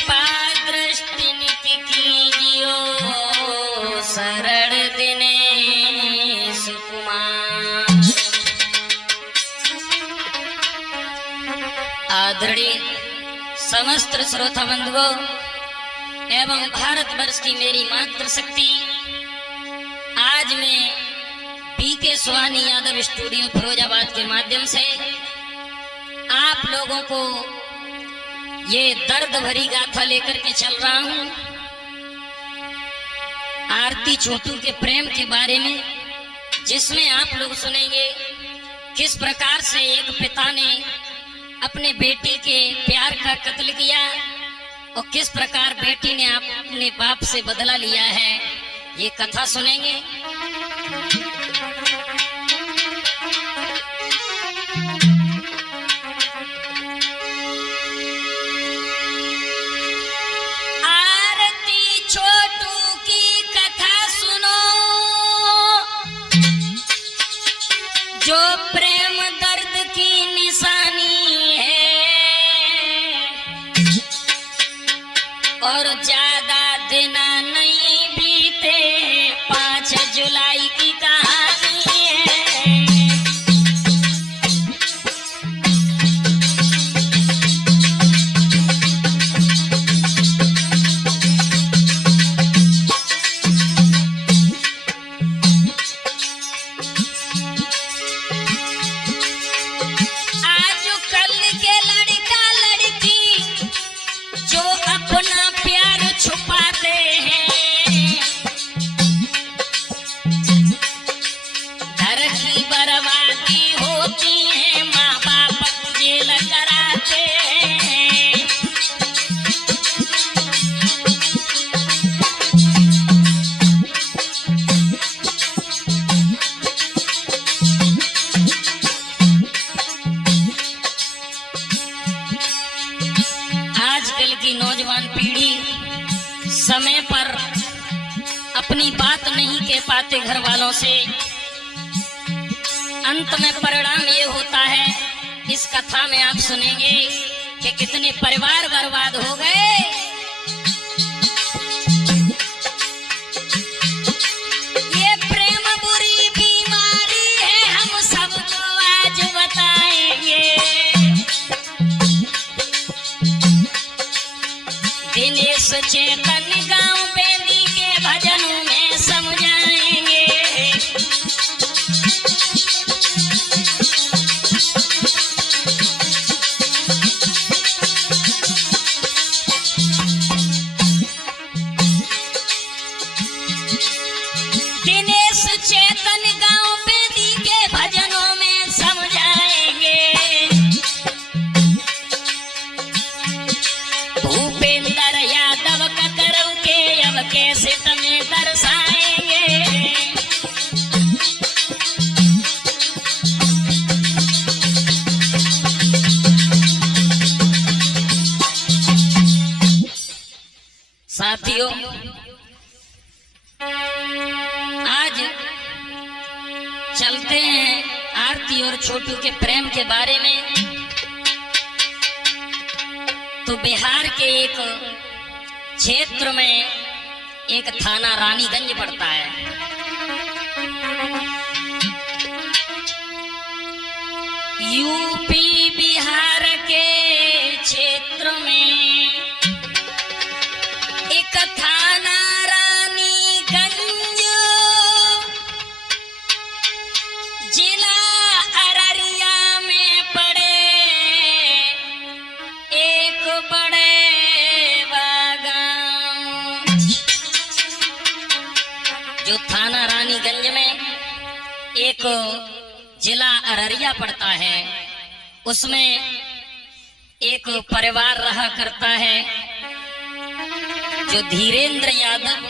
कृपा दृष्टि नित्य कीजियो शरण दिनेश कुमार। आदरणीय समस्त श्रोता बंधुओं एवं भारतवर्ष की मेरी मातृशक्ति, आज मैं पीके सुहानी यादव स्टूडियो फिरोजाबाद के माध्यम से आप लोगों को ये दर्द भरी गाथा लेकर के चल रहा हूं। आरती छोटू के प्रेम के बारे में, जिसमें आप लोग सुनेंगे किस प्रकार से एक पिता ने अपने बेटी के प्यार का कत्ल किया और किस प्रकार बेटी ने अपने बाप से बदला लिया है। ये कथा सुनेंगे। आरती छोटू की कथा सुनो, जो प्रेम दर्द की निशानी है और ज्यादा दिन नहीं बीते, 5 जुलाई की कहानी है। आजकल के लड़का लड़की जो अपना प्यार छुपाते हैं, घर की बर्बादी होती है, माँ बाप जेल कराते हैं। आजकल की नौजवान पीढ़ी समय पर अपनी बात नहीं कह पाते घर वालों से, अंत में परिणाम ये होता है, इस कथा में आप सुनेंगे कि कितने परिवार बर्बाद हो गए। ये प्रेम बुरी बीमारी है, हम सबको आज बताएंगे। दिनेश चेतन गांव बेदी के भजनों में समझाएंगे। दिनेश चेतन गांव बेदी के भजनों में समझाएंगे। भूपेंद्र यादव ककरऊ के अब कैसे तुम्हें दर्शाएंगे। साथियों, आज चलते हैं आरती और छोटू के प्रेम के बारे में। तो बिहार के एक क्षेत्र में एक थाना रानीगंज पड़ता है। यूपी बिहार के क्षेत्र में एक थाना रानीगंज, जिला अररिया में पड़े एक बड़े बागान। जो थाना रानीगंज में एक जिला अररिया पड़ता है, उसमें एक परिवार रहा करता है, जो धीरेन्द्र यादव,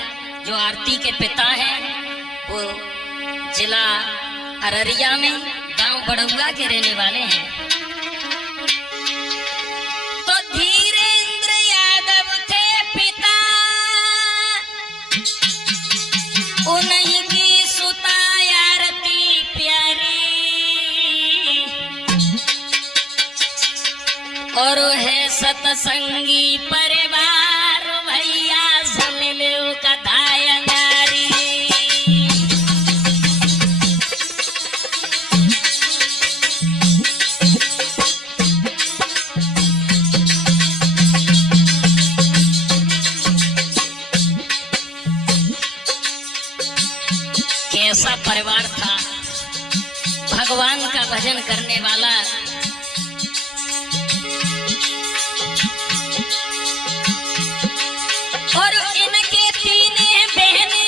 जो आरती के पिता हैं, वो जिला अररिया में गांव बड़ुआ के रहने वाले हैं। तो धीरेन्द्र यादव थे पिता, उन्हीं की सुता आरती प्यारी, और है सत्संगी परिवार। भजन करने वाला। और इनके तीन बहने,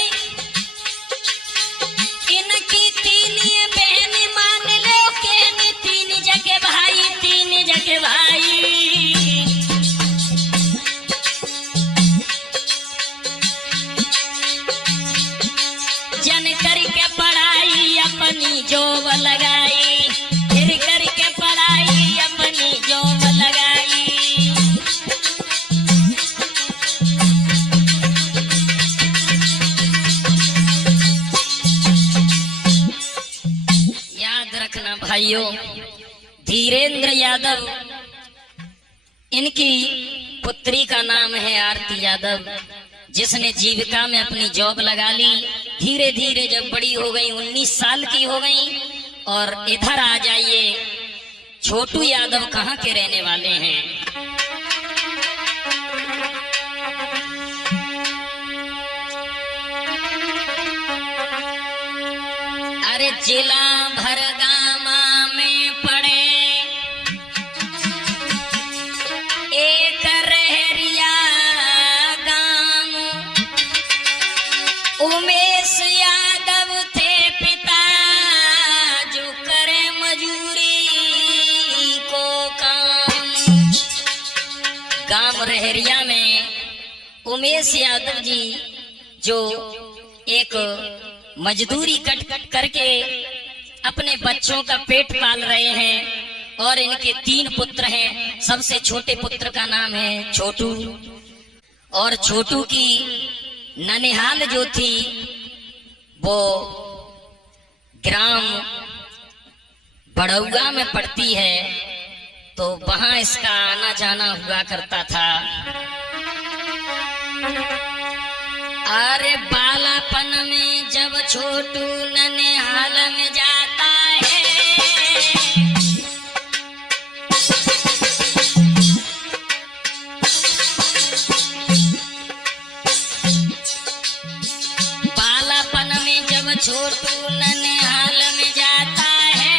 इनकी तीन बहने मान लो के तीन जगह भाई, तीन जगह भाई। जन करके पढ़ाई अपनी जॉब लगाई, फिर करके पढ़ाई अपनी जॉब लगाई। याद रखना भाइयों, धीरेन्द्र यादव, इनकी पुत्री का नाम है आरती यादव, जिसने जीविका में अपनी जॉब लगा ली। धीरे धीरे जब बड़ी हो गई, 19 साल की हो गई। और इधर आ जाइए, छोटू यादव कहाँ के रहने वाले हैं? अरे जिला भरगामा में पड़े एक रहरिया गांव, उमेश यादव थे पिता जो करे मजूरी को काम। गांव रहरिया में उमेश यादव जी जो एक मजदूरी कट करके अपने बच्चों का पेट पाल रहे हैं। और इनके 3 पुत्र हैं। सबसे छोटे पुत्र का नाम है छोटू। और छोटू की ननिहाल जो थी वो ग्राम बड़ौगा में पड़ती है, तो वहां इसका आना जाना हुआ करता था। अरे बालापन में जब छोटू ननिहाल में जाता है, बालापन में जब छोटू ननिहाल में जाता है,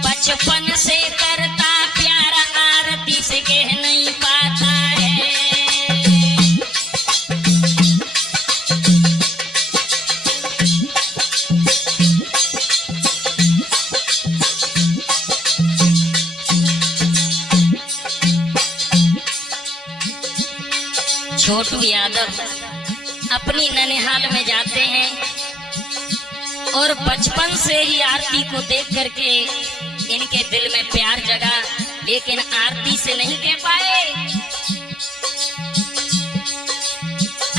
बचपन से करता प्यार आरती से कह नहीं पाता है। छोटू यादव अपनी ननिहाल में जाते हैं और बचपन से ही आरती को देख करके इनके दिल में प्यार जगा, लेकिन आरती से नहीं कह पाए।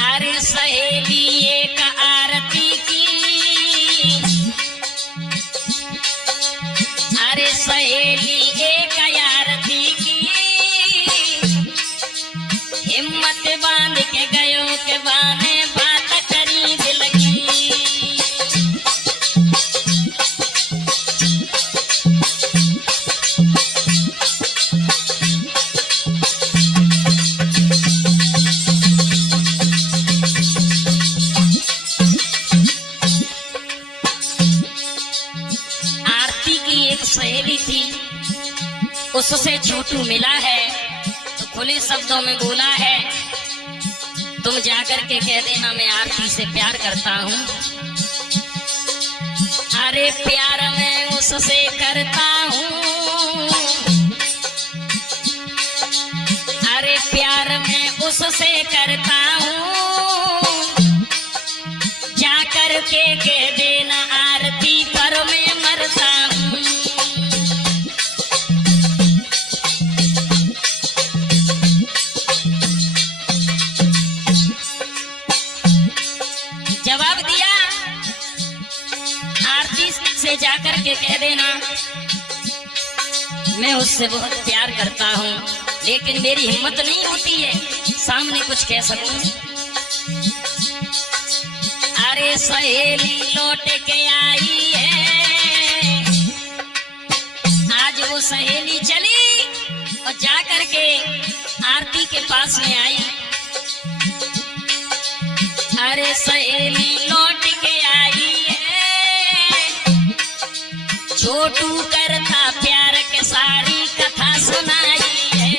अरे सहेली एक आरती की, अरे सहेली एक आरती की, हिम्मत बांध के गयो के बाने बात करी दिल की। सहेली थी, उससे छोटू मिला है तो खुले शब्दों में बोला है, तुम जाकर के कह देना मैं आरती से प्यार करता हूँ। अरे प्यार मैं उससे करता हूँ, अरे प्यार मैं उससे करता हूँ, जाकर के कह देना आरती पर मैं मरता हूँ। जवाब दिया, आरती से जाकर के कह देना मैं उससे बहुत प्यार करता हूँ, लेकिन मेरी हिम्मत नहीं होती है सामने कुछ कह सकूं। अरे सहेली लौट के आई है, आज वो सहेली चली और जाकर के आरती के पास में आई। अरे अरे सहेली लौट के आई है, छोटू करता प्यार के सारी कथा सुनाई है।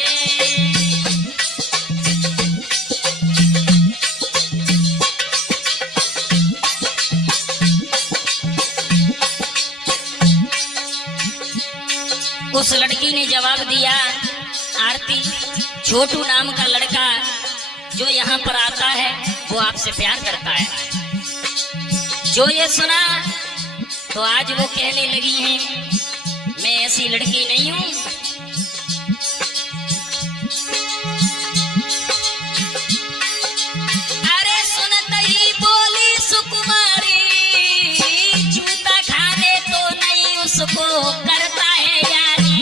उस लड़की ने जवाब दिया, आरती, छोटू नाम का लड़का जो यहाँ पर आता है वो आपसे प्यार करता है। जो ये सुना तो आज वो कहने लगी है मैं ऐसी लड़की नहीं हूं। अरे सुनते ही बोली सुकुमारी, जूता खाने तो नहीं उसको करता है यारी।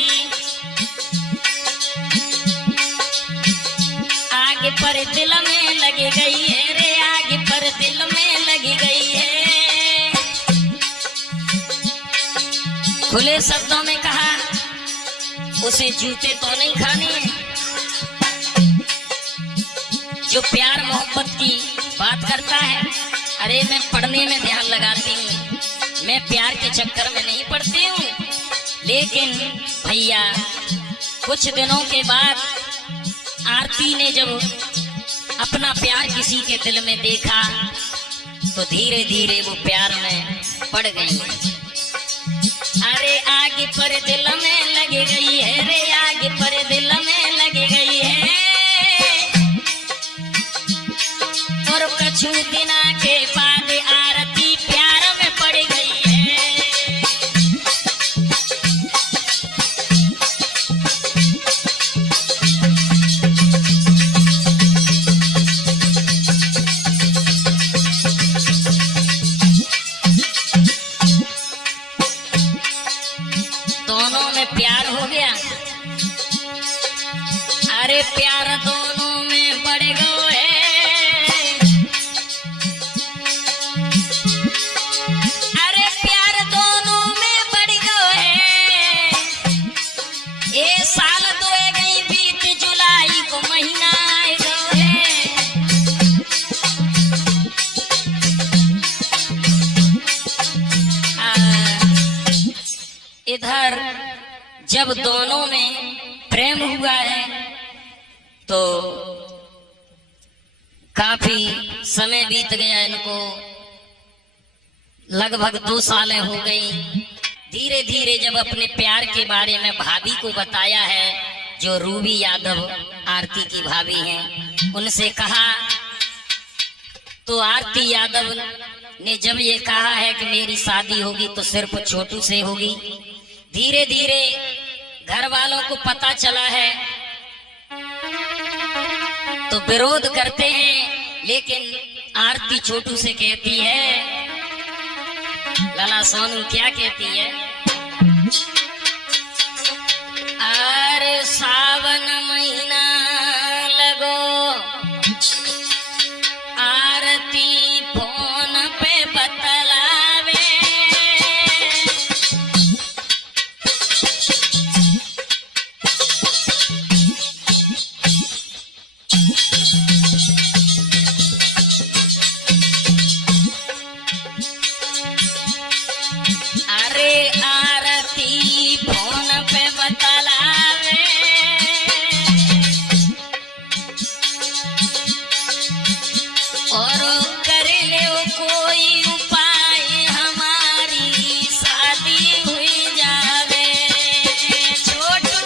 आगे पर दिल में लगी गई है रे, आगे पर दिल में लगी गई है। खुले शब्दों में कहा उसे जूते तो नहीं खाने। जो प्यार मोहब्बत की बात करता है, अरे मैं पढ़ने में ध्यान लगाती हूँ, मैं प्यार के चक्कर में नहीं पड़ती हूँ। लेकिन भैया कुछ दिनों के बाद आरती ने जब अपना प्यार किसी के दिल में देखा तो धीरे धीरे वो प्यार में पड़ गई। अरे आगे पर दिल में लगी गई है रे, आगे पर दिल में लगी गई है। और कछु दिना के बाद आरती प्यार में पड़ गई है। दोनों में प्यार हो गया। अरे प्यार दोनों में बढ़ गए है। अरे प्यार दोनों में बढ़ गए है। ये साल तो गई बीत, जुलाई को महीना आए गए है। इधर जब दोनों में प्रेम हुआ है तो काफी समय बीत गया, इनको लगभग 2 सालें हो गई। धीरे धीरे जब अपने प्यार के बारे में भाभी को बताया है, जो रूबी यादव आरती की भाभी हैं, उनसे कहा तो आरती यादव ने जब ये कहा है कि मेरी शादी होगी तो सिर्फ छोटू से होगी। धीरे धीरे घर वालों को पता चला है तो विरोध करते हैं, लेकिन आरती छोटू से कहती है, लला सोनू क्या कहती है, अरे सावन महीना लगो, आरती फोन पे बतलावे, आरती फोन पे बतलावे, और कर ले कोई उपाय हमारी शादी हुई जावे। छोटू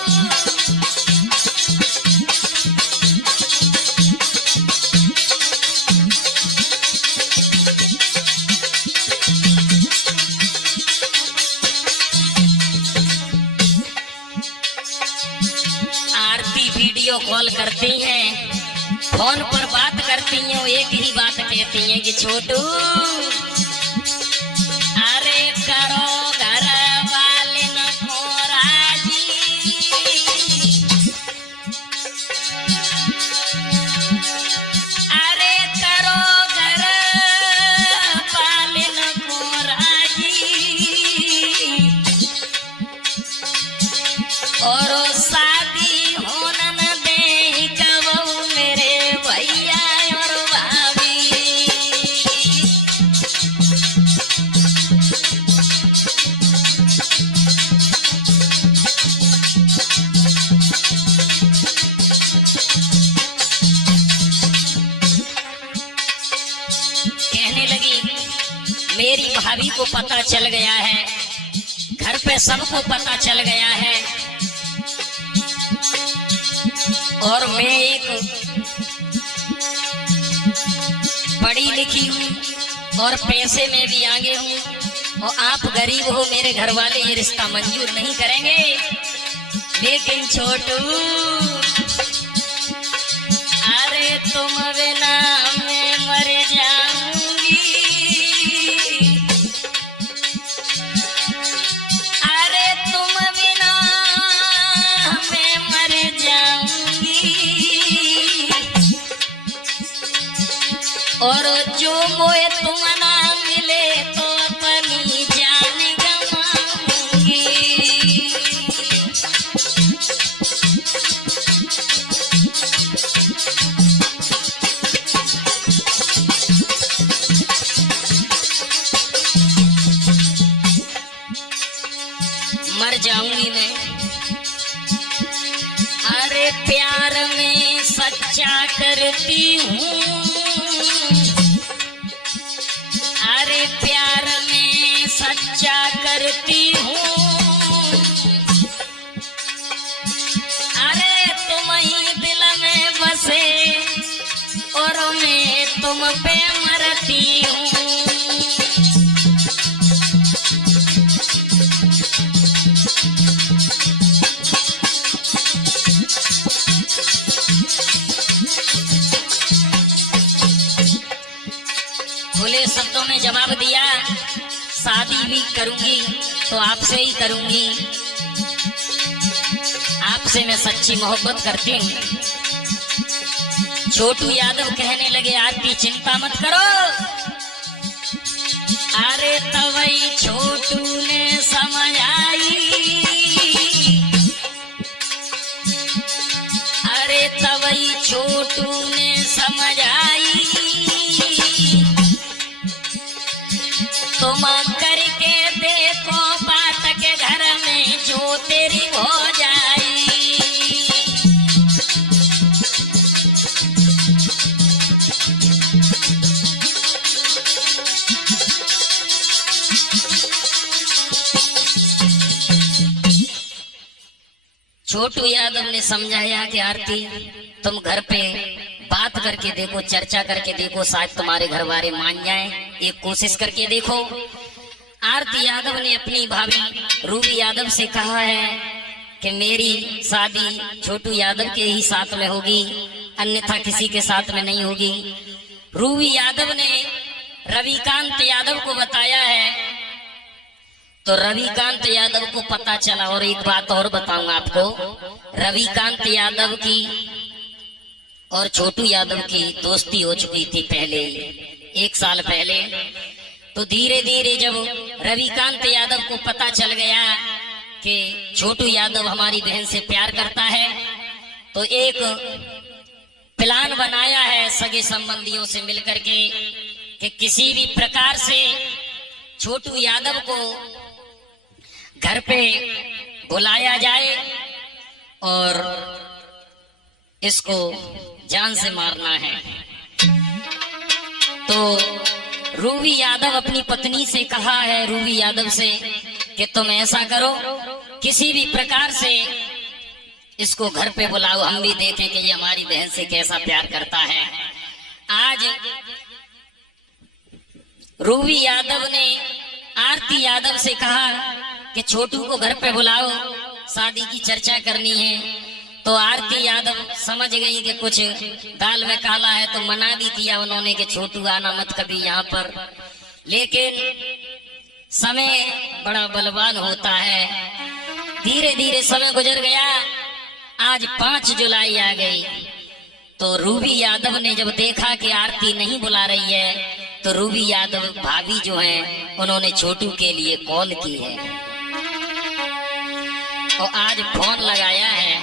आरती वीडियो कॉल करती हैं, फोन पर बात करती हैं, वो एक ही बात कहती हैं कि छोटू अरे करो घर वाले न को राजी, अरे करो घर वाले न को राजी, और शादी होना न दे कबहू मेरे भैया और भाभी। भाभी को पता चल गया है, घर पे सबको पता चल गया है। और मैं एक पढ़ी लिखी हूँ और पैसे में भी आगे हूँ, और आप गरीब हो, मेरे घर वाले ये रिश्ता मंजूर नहीं करेंगे। लेकिन छोटू, अरे तुम बिना मैं मर जाऊंगी, अरे तुम बिना मैं मर जाऊंगी, और जो मोए तुम ना मिले तो अपनी जान गंवाऊंगी। मर जाऊंगी मैं, अरे प्यार में सच्चा करती हूँ, अरे प्यार में सच्चा करती हूँ, अरे तुम ही दिल में बसे और मैं तुम पे मरती हूँ। खुले शब्दों में जवाब दिया, शादी भी करूंगी तो आपसे ही करूंगी, आपसे मैं सच्ची मोहब्बत करती हूँ। छोटू यादव कहने लगे, आरती चिंता मत करो। अरे तवई छोटू ने समझ आई, अरे तवई छोटू ने समझ आई, तुम करके देखो बात के घर में जो तेरी हो जाई। छोटू यादव ने समझाया कि आरती, तुम घर पे बात करके देखो, चर्चा करके देखो, शायद तुम्हारे घर वाले मान जाएं, एक कोशिश करके देखो। आरती यादव ने अपनी भाभी रूबी यादव से कहा है कि मेरी शादी छोटू यादव के ही साथ में होगी, अन्यथा किसी के साथ में नहीं होगी। रूबी यादव ने रविकांत यादव को बताया है, तो रविकांत यादव को पता चला। और एक बात और बताऊंगा आपको, रविकांत यादव की और छोटू यादव की दोस्ती हो चुकी थी पहले, 1 साल पहले। तो धीरे धीरे जब रविकांत यादव को पता चल गया कि छोटू यादव हमारी बहन से प्यार करता है, तो एक प्लान बनाया है सगे संबंधियों से मिलकर के कि किसी भी प्रकार से छोटू यादव को घर पे बुलाया जाए और इसको जान से मारना है। तो रूबी यादव अपनी पत्नी से कहा है, रूबी यादव से, कि तुम ऐसा करो, किसी भी प्रकार से इसको घर पे बुलाओ, हम भी देखें कि ये हमारी बहन से कैसा प्यार करता है। आज रूबी यादव ने आरती यादव से कहा कि छोटू को घर पे बुलाओ, शादी की चर्चा करनी है। तो आरती यादव समझ गई कि कुछ दाल में काला है, तो मना भी किया उन्होंने कि छोटू आना मत कभी यहाँ पर। लेकिन समय बड़ा बलवान होता है, धीरे धीरे समय गुजर गया। आज 5 जुलाई आ गई, तो रूबी यादव ने जब देखा कि आरती नहीं बुला रही है, तो रूबी यादव भाभी जो हैं उन्होंने छोटू के लिए कॉल की है और आज फोन लगाया है।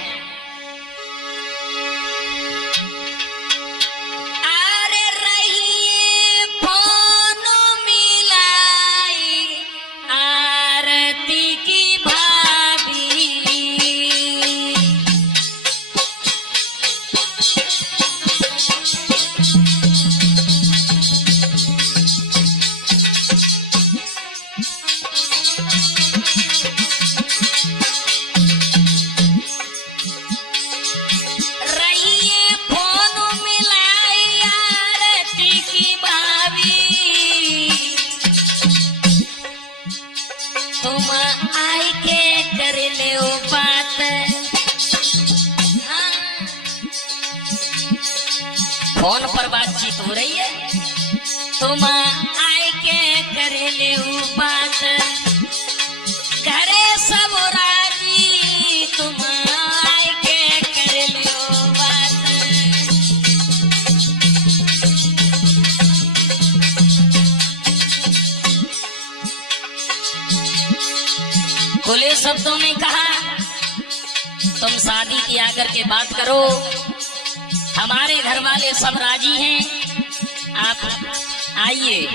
अरे रही फोन मिलाई आरती की भाभी, रही है। तुम आए के करे ले बात, करे सब राजी, तुम आए के करे ले बात। खुले शब्दों में कहा, तुम शादी की आकर के बात करो, हमारे घर वाले सब राजी हैं, आप आइए।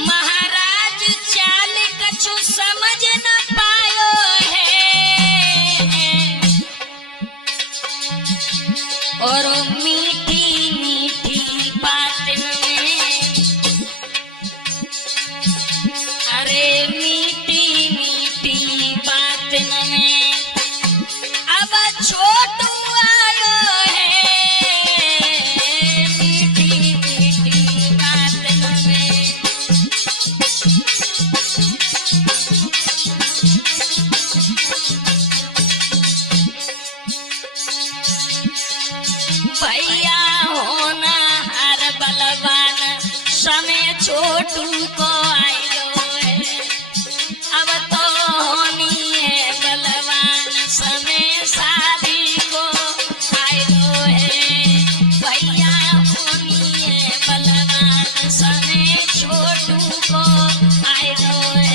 महाराज चाल कछु समझ न पायो है, और मीठी मीठी बात में, अरे मीठी मीठी बात में अब छोटू आयो है, मीठी मीठी बात में। भैया होना हर बलवान, समय छोटू को आयो है, अब तो होनी है बलवान, समय शादी को आयो है। भैया होनी है बलवान, समय छोटू को आयो है।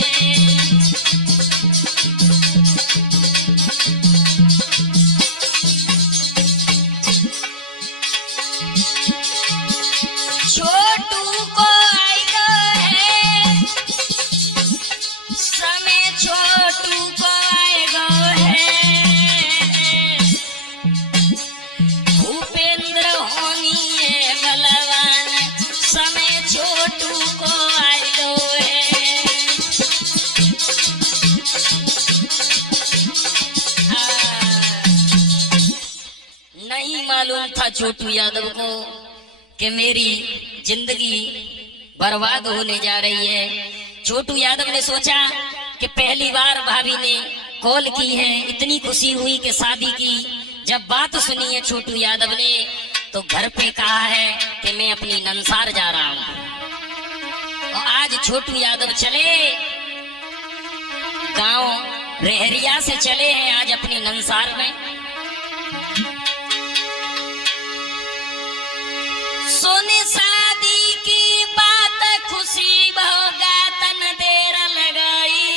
छोटू को आयो है, समय छोटू को आयो है। भूपेंद्र होनी है बलवान, समय छोटू को आयो है। नहीं मालूम था छोटू यादव को कि मेरी जिंदगी बर्बाद होने जा रही है। छोटू यादव ने सोचा कि पहली बार भाभी ने कॉल की है, इतनी खुशी हुई कि शादी की। जब बात सुनी है छोटू यादव ने, तो घर पे कहा है कि मैं अपनी नंसार जा रहा हूं। तो आज छोटू यादव चले, गांव रहरिया से चले हैं आज अपनी नंसार में। सुने शादी की बात, खुशी भोगा तन देर लगाई,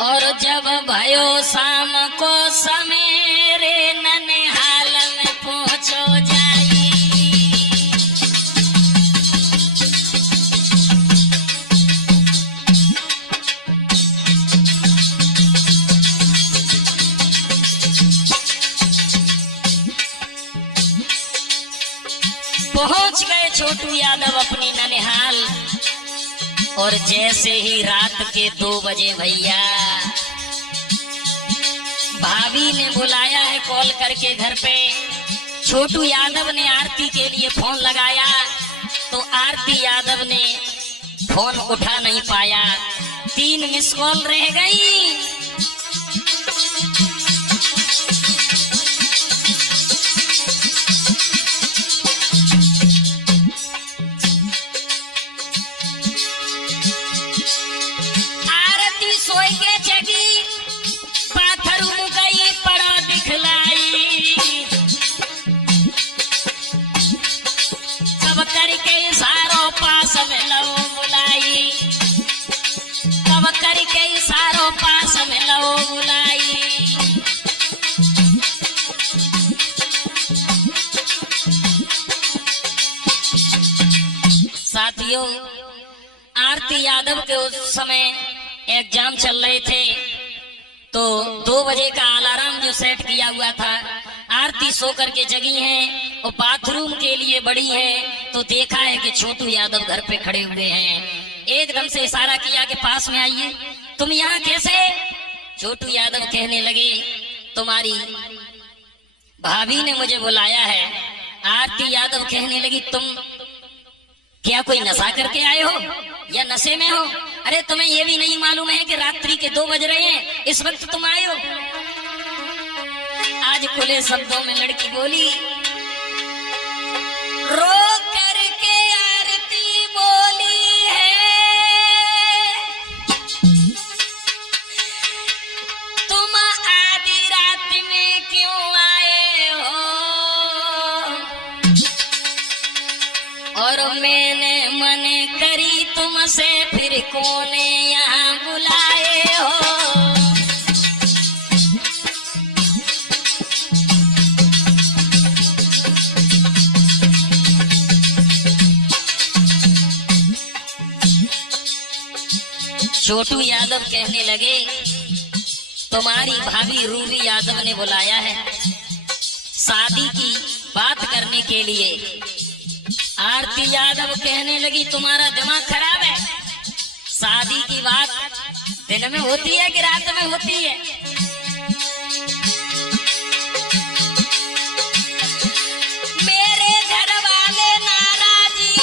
और जब भयो शाम को समेरे, ननिहाल में पहुंचो जाई। पहुंच गए छोटू यादव अपनी ननिहाल, और जैसे ही रात के 2 बजे भैया भाभी ने बुलाया है कॉल करके घर पे। छोटू यादव ने आरती के लिए फोन लगाया, तो आरती यादव ने फोन उठा नहीं पाया, 3 मिस कॉल रह गई। करके इशारों पास में लो बुलाई। साथियों, आरती यादव के उस समय एग्जाम चल रहे थे, तो 2 बजे का अलार्म जो सेट किया हुआ था, आरती सो करके जगी हैं और बाथरूम के लिए बड़ी है, तो देखा है कि छोटू यादव घर पे खड़े हुए हैं। एकदम से इशारा किया कि पास में आइए। तुम यहाँ कैसे? छोटू यादव कहने लगे, तुम्हारी भाभी ने मुझे बुलाया है। आरती यादव कहने लगी, तुम क्या कोई नशा करके आए हो या नशे में हो? अरे तुम्हें ये भी नहीं मालूम है कि रात्रि के 2 बज रहे हैं, इस वक्त तुम आए हो? आज खुले शब्दों में लड़की बोली, रो करके आरती बोली है, तुम आधी रात में क्यों आए हो, और मैंने मन करी तुमसे फिर कौन यहाँ बुलाए हो। छोटू यादव कहने लगे, तुम्हारी भाभी रूबी यादव ने बुलाया है शादी की बात करने के लिए। आरती यादव कहने लगी, तुम्हारा दिमाग खराब है, शादी की बात दिन में होती है कि रात में होती है। मेरे घर वाले नाराजी,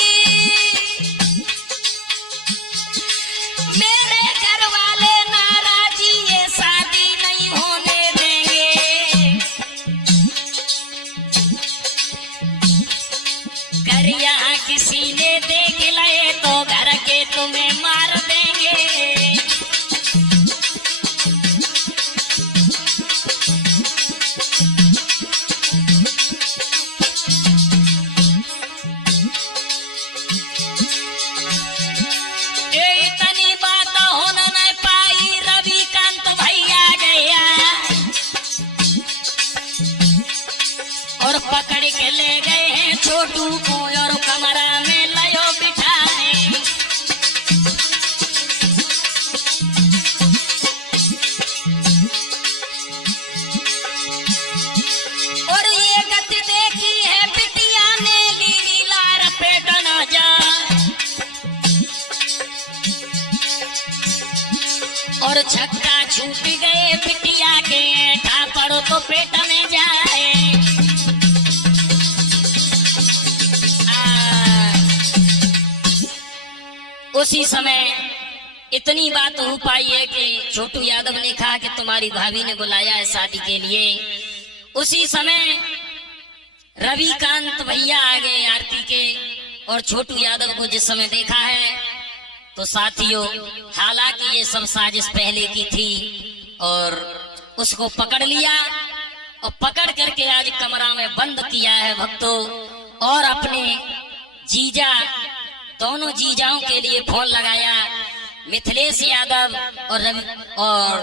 मेरे घर वाले नाराजी, ये शादी नहीं होने देंगे। घर यहाँ किसी ने देख लाए तो घर के तुम्हें मार देंगे। इतनी बात होना नहीं पाई, रविकांत भैया गया और पकड़ के ले गए हैं छोटू को और कमरा में लयो बिठाए। और ये गति देखी है बिटिया ने, लीली लार पेट न जाए, और छक्का छूट गए बिटिया के, ऐठा पड़ो तो पेट में जाए। उसी समय इतनी बात हो पाई है कि छोटू यादव ने कहा कि तुम्हारी भाभी ने बुलाया है शादी के लिए। उसी समय रविकांत भैया आ गए आरती के, और छोटू यादव को जिस समय देखा है तो साथियों, हालांकि ये सब साजिश पहले की थी, और उसको पकड़ लिया और पकड़ करके आज कमरा में बंद किया है भक्तों। और अपने जीजा, दोनों जीजाओं के लिए फोन लगाया, मिथिलेश यादव और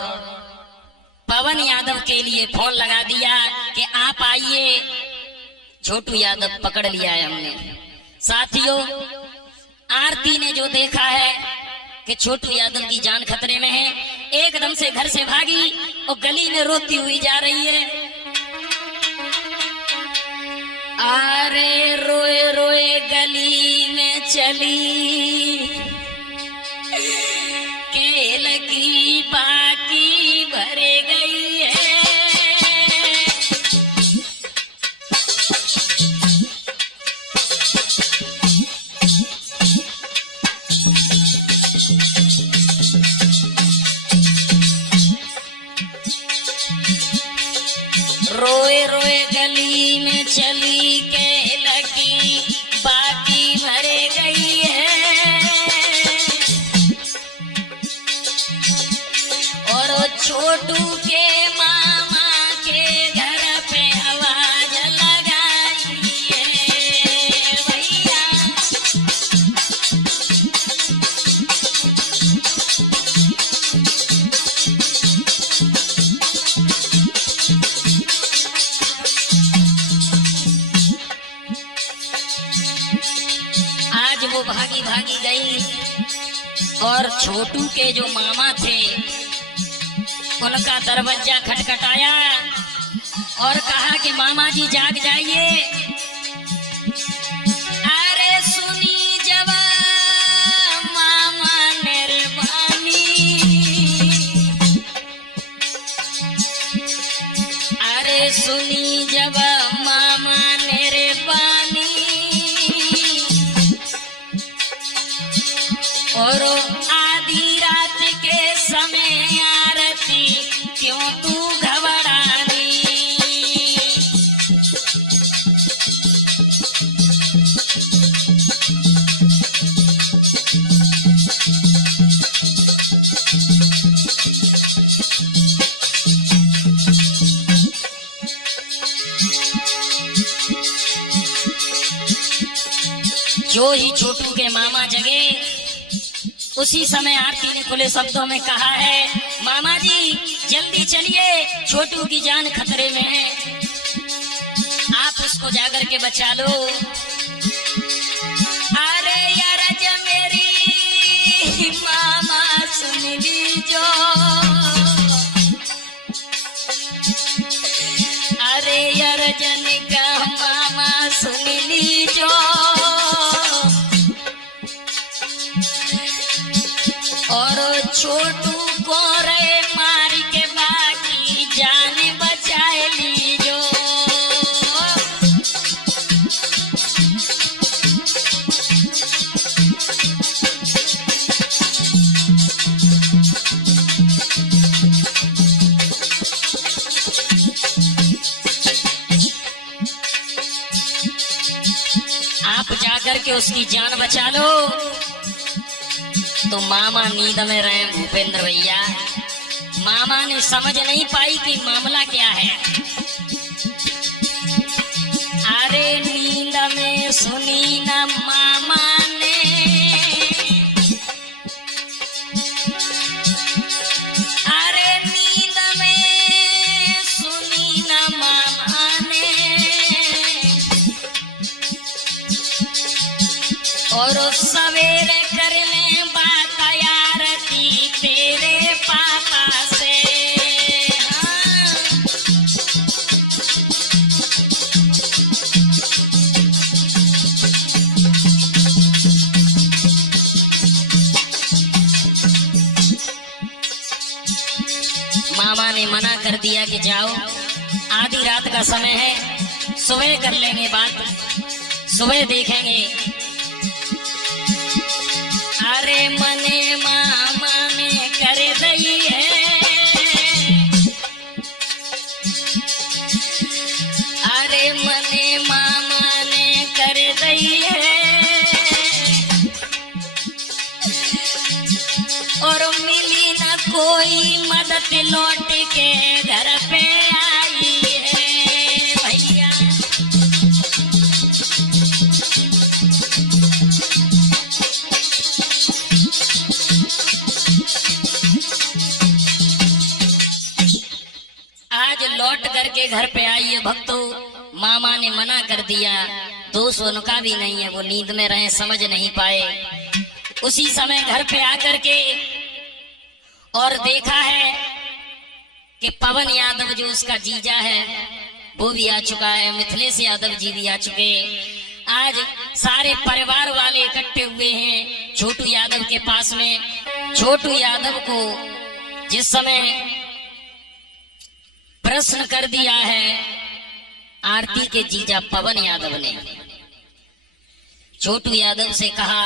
पवन यादव के लिए फोन लगा दिया कि आप आइए। छोटू यादव पकड़ लिया है हमने। साथियों, आरती ने जो देखा है कि छोटू यादव की जान खतरे में है, एकदम से घर से भागी और गली में रोती हुई जा रही है। अरे रोए रोए गली में चली, केल की बाकी भर गई है। रोए रोए गली में चली, केल की बाकी भर गई है। और छोटू के मामा के घर पे आवाज लगाई है भैया। आज वो भागी भागी गई और छोटू के जो मामा थे उनका दरवाजा खटखटाया और कहा कि मामा जी जाग जाइए। अरे सुनी जब मामा निर्वाणी, अरे सुनी जब मामा निर्वाणी, और आधी रात के समय आरती क्यों तू घबरानी। जो ही छोटू के मामा जगे उसी समय आरती ने खुले शब्दों में कहा है, मामा जी जल्दी चलिए, छोटू की जान खतरे में है, आप उसको जाकर के बचा लो। अरे यार मेरी मामा सुन लीजो, अरे यार जन का मामा सुन लीजो, और छोटू को रे मार के बाकी जान बचाए लीजो। आप जाकर के उसकी जान बचा लो। तो मामा नींद में रहे भूपेंद्र भैया, मामा ने समझ नहीं पाई कि मामला क्या है। अरे नींद में सुनी न मामा ने, अरे नींद में सुनी न मामा ने, और सवेरे कर ले बात आरती तेरे पापा से। मामा ने मना कर दिया कि जाओ, आधी रात का समय है, सुबह कर लेंगे बात, सुबह देखेंगे। अरे मने मामा ने कर दी है, अरे मने मामा ने कर दी है, और मिली न कोई मदद, लौट के घर पे आई है भैया। आज लौट करके घर पे आई है भक्तों, मामा ने मना कर दिया, दोष उनका भी नहीं है, वो नींद में रहे, समझ नहीं पाए। उसी समय घर पे आकर के और देखा है कि पवन यादव जो उसका जीजा है वो भी आ चुका है, मिथिलेश यादव जी भी आ चुके। आज सारे परिवार वाले इकट्ठे हुए हैं छोटू यादव के पास में। छोटू यादव को जिस समय प्रश्न कर दिया है आरती के जीजा पवन यादव ने, छोटू यादव से कहा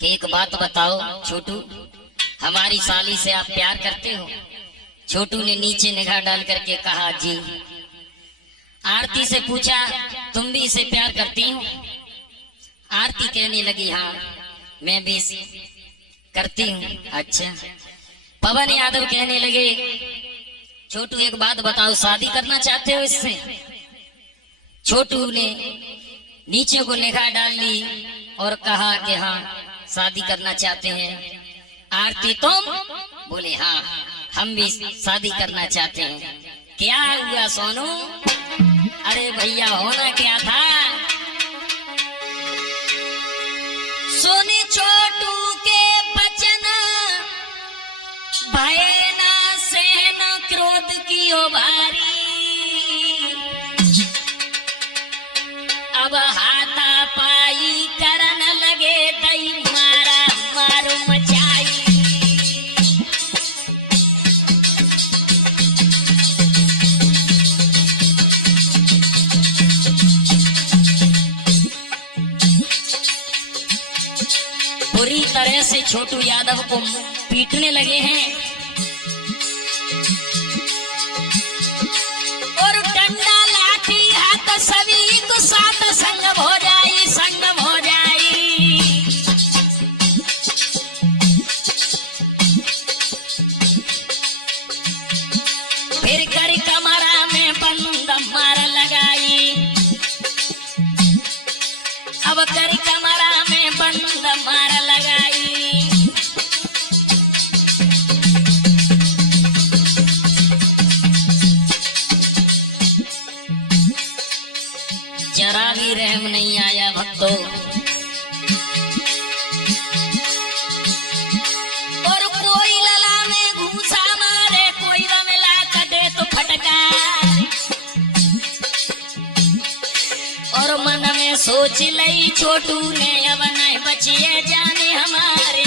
कि एक बात बताओ छोटू, हमारी साली से आप प्यार करते हो? छोटू ने नीचे निगाह डाल करके कहा जी। आरती से पूछा तुम भी इसे प्यार करती हो? आरती कहने लगी हाँ मैं भी करती हूँ। अच्छा। पवन यादव कहने लगे छोटू एक बात बताओ, शादी करना चाहते हो इससे? छोटू ने नीचे को निगाह डाल ली और कहा कि हाँ शादी करना चाहते हैं। आरती तुम? बोले हाँ हम भी शादी करना चाहते हैं। क्या हुआ सोनू? अरे भैया होना क्या था, सोनी छोटू के बचन भय ना सहन क्रोध की ओ भारी, अब हाथा पाई करन लगे दई मारा मारू मचाई। बुरी तरह से छोटू यादव को पीटने लगे हैं और डंडा लाठी हाथ सभी को साथ संग हो जाई, संग हो जाई। फिर कर कमरा में बंद मार लगाई। अब भक्तों। और कोई लला में घूसा मारे, कोई रमला कदे तो फटका, और मन में सोच लई छोटू ने अब नहीं बचिए जाने हमारे।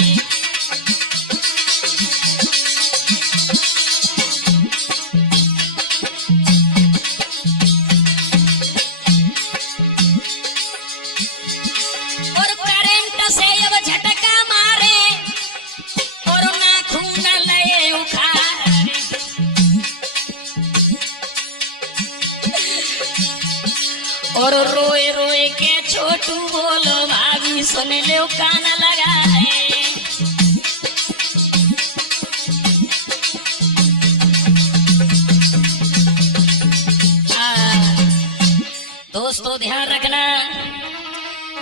और करंट से अब झटका मारे, और नाखून लए उखाड़े, और रोए रोए के छोटू बोलो भाभी सुन लो कान लगाए। दोस्तों ध्यान रखना,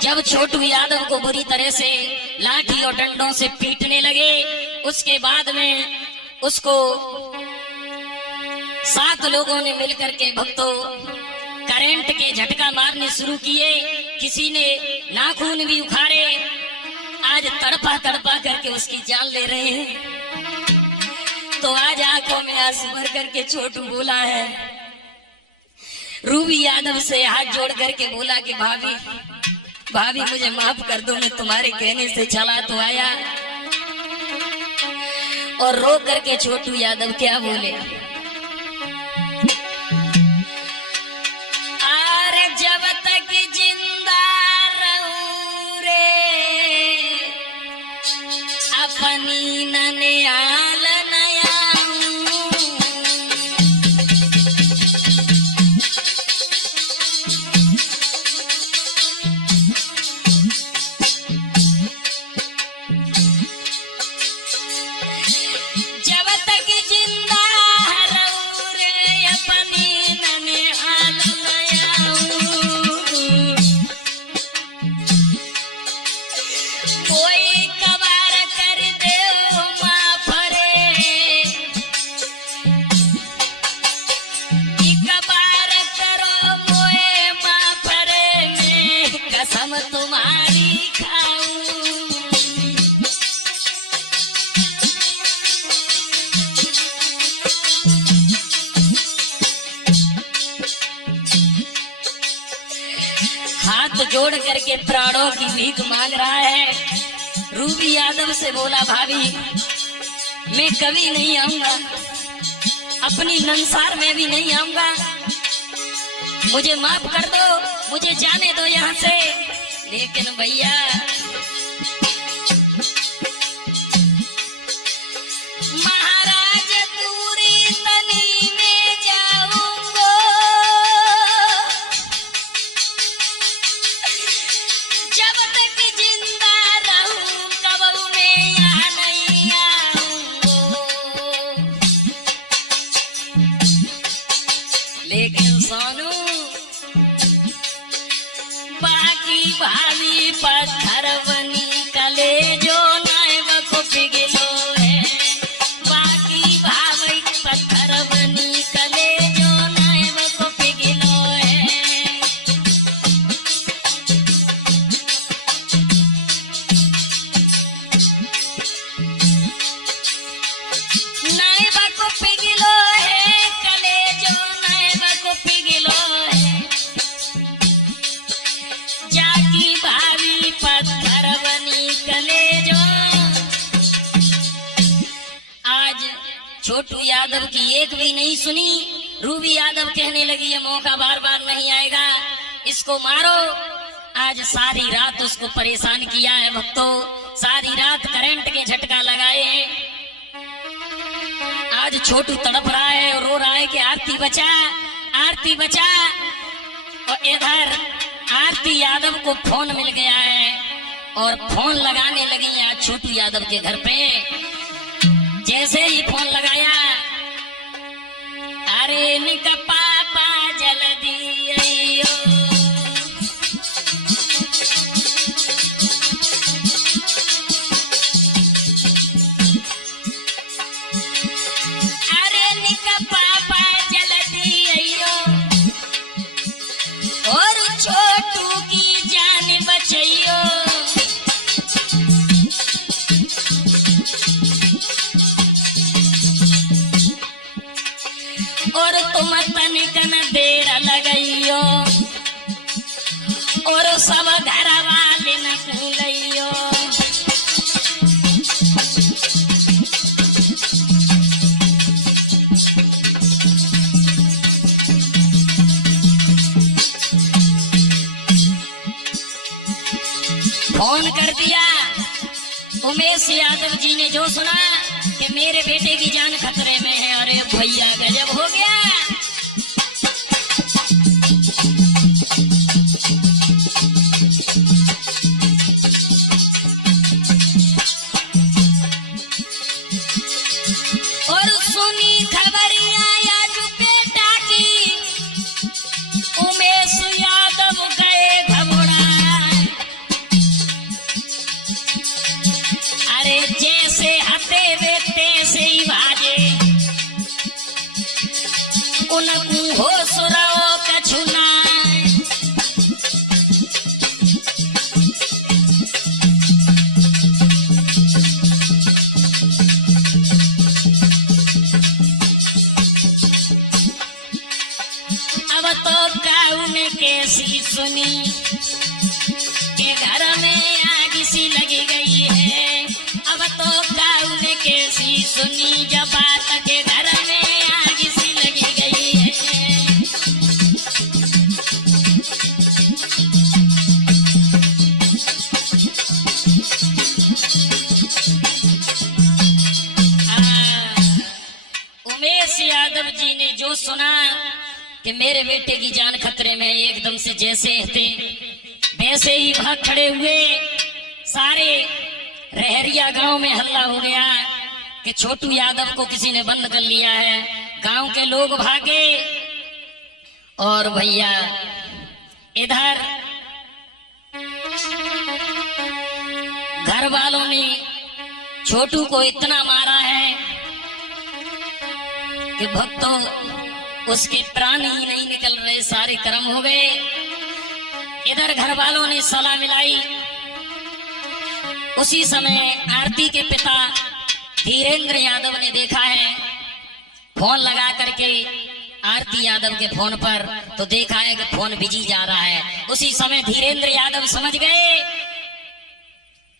जब छोटू यादव को बुरी तरह से लाठी और डंडों से पीटने लगे, उसके बाद में उसको 7 लोगों ने मिलकर के भक्तों करंट के झटका मारने शुरू किए। किसी ने नाखून भी उखाड़े, आज तड़पा तड़पा करके उसकी जान ले रहे हैं। तो आज आंखों में आंसू भर करके छोटू बोला है, रूबी यादव से हाथ जोड़ करके बोला कि भाभी भाभी मुझे माफ कर दो, मैं तुम्हारे कहने से चला तो आया। और रो करके छोटू यादव क्या बोले, अरे जब तक जिंदा रहूं रे अपनी ननियाल नया, जब तक जिंदा रहूं रे अपनी ननियाल नया, कोई कबार कर दे माफ रे, कबार करो मोए माफ रे, मैं कसम तुम्हारी खाऊं। हाथ जोड़ करके प्राणों की भीख मांग रहा है। रूबी यादव से बोला, भाभी मैं कभी नहीं आऊंगा, अपनी नंसार में भी नहीं आऊंगा, मुझे माफ कर दो, मुझे जाने दो यहाँ से। लेकिन भैया महाराज दूरी तनी में जाऊंगा, जब तक जिंदा रहूं कबू में यहाँ नहीं आऊंगा। लेकिन सोनू बाकी भाभी पत्थर बनी कलेजो नायब को पिघलो है, बाकी भाभी पत्थर बनी कलेजो नायब को पिघलो है। नायब को पिघलो है कलेजो नायब को पिघलो है, जाकी भाभी पत्थर बनी कलेजो। आज छोटू यादव की एक भी नहीं सुनी। रूबी यादव कहने लगी ये मौका बार बार नहीं आएगा, इसको मारो। आज सारी रात उसको परेशान किया है भक्तों, सारी रात करंट के झटका लगाए हैं। आज छोटू तड़प रहा है और रो रहा है कि आरती बचा, आरती बचा। और इधर आरती यादव को फोन मिल गया है और फोन लगाने लगी आज छोटू यादव के घर पे। जैसे ही फोन लगाया, अरे निक पापा जल्दी आइयो, अरे निक पापा जल्दी आइयो, और छोटू की जान बचा तुम तनिक न देर लगइयो और सब घर वाले न भूलइयो। फोन कर दिया उमेश यादव जी ने, जो सुना कि मेरे बेटे की जान खतरे में है। अरे भैया गजब हो गया। और सुनी खबरिया आज बेटा की, उमेश यादव गए घबराए। अरे जैसे हते वे तैसे ही भाजे, उनको होश रहो कछु ना। अब तो काऊ ने कैसी सुनी के घर में आग सी लगी गई है। अब तो काऊ ने कैसी सुनी जब बात के घर में आग सी लगी गई है। उमेश यादव जी ने जो सुना कि मेरे बेटे की जान खतरे में, एकदम से जैसे थे वैसे ही भाग खड़े हुए। सारे रहरिया गांव में हल्ला हो गया कि छोटू यादव को किसी ने बंद कर लिया है। गांव के लोग भागे और भैया इधर घर वालों ने छोटू को इतना मारा है कि भक्तों उसके प्राण ही नहीं निकल रहे, सारे कर्म हो गए। इधर घर वालों ने सलाह मिलाई। उसी समय आरती के पिता धीरेन्द्र यादव ने देखा है, फोन लगा करके आरती यादव के फोन पर तो देखा है कि फोन बिजी जा रहा है। उसी समय धीरेन्द्र यादव समझ गए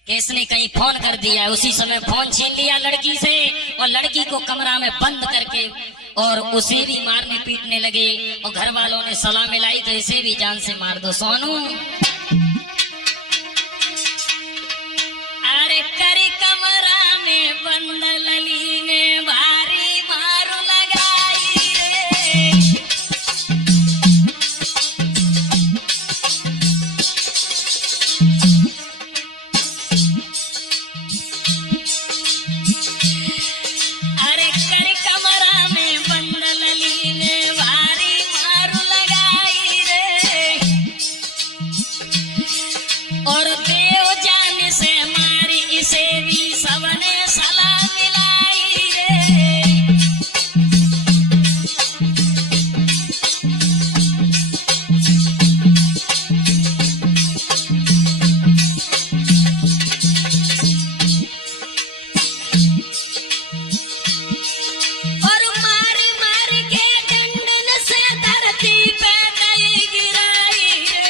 कि इसने कहीं फोन कर दिया है। उसी समय फोन छीन लिया लड़की से और लड़की को कमरा में बंद करके और उसे भी मारने पीटने लगे। और घर वालों ने सलाह मिलाई तो इसे भी जान से मार दो सोनू। अरे करी कमरा में बंद लली में भारी मारू लगाई रे। अरे करी कमरा में बंद लली में भारी मारू लगाई रे। और देव जान से मारी इसे भी सबने सलाह मिलाई रे। और मारी मारी के डंडन से धरती पे गई गिराई रे।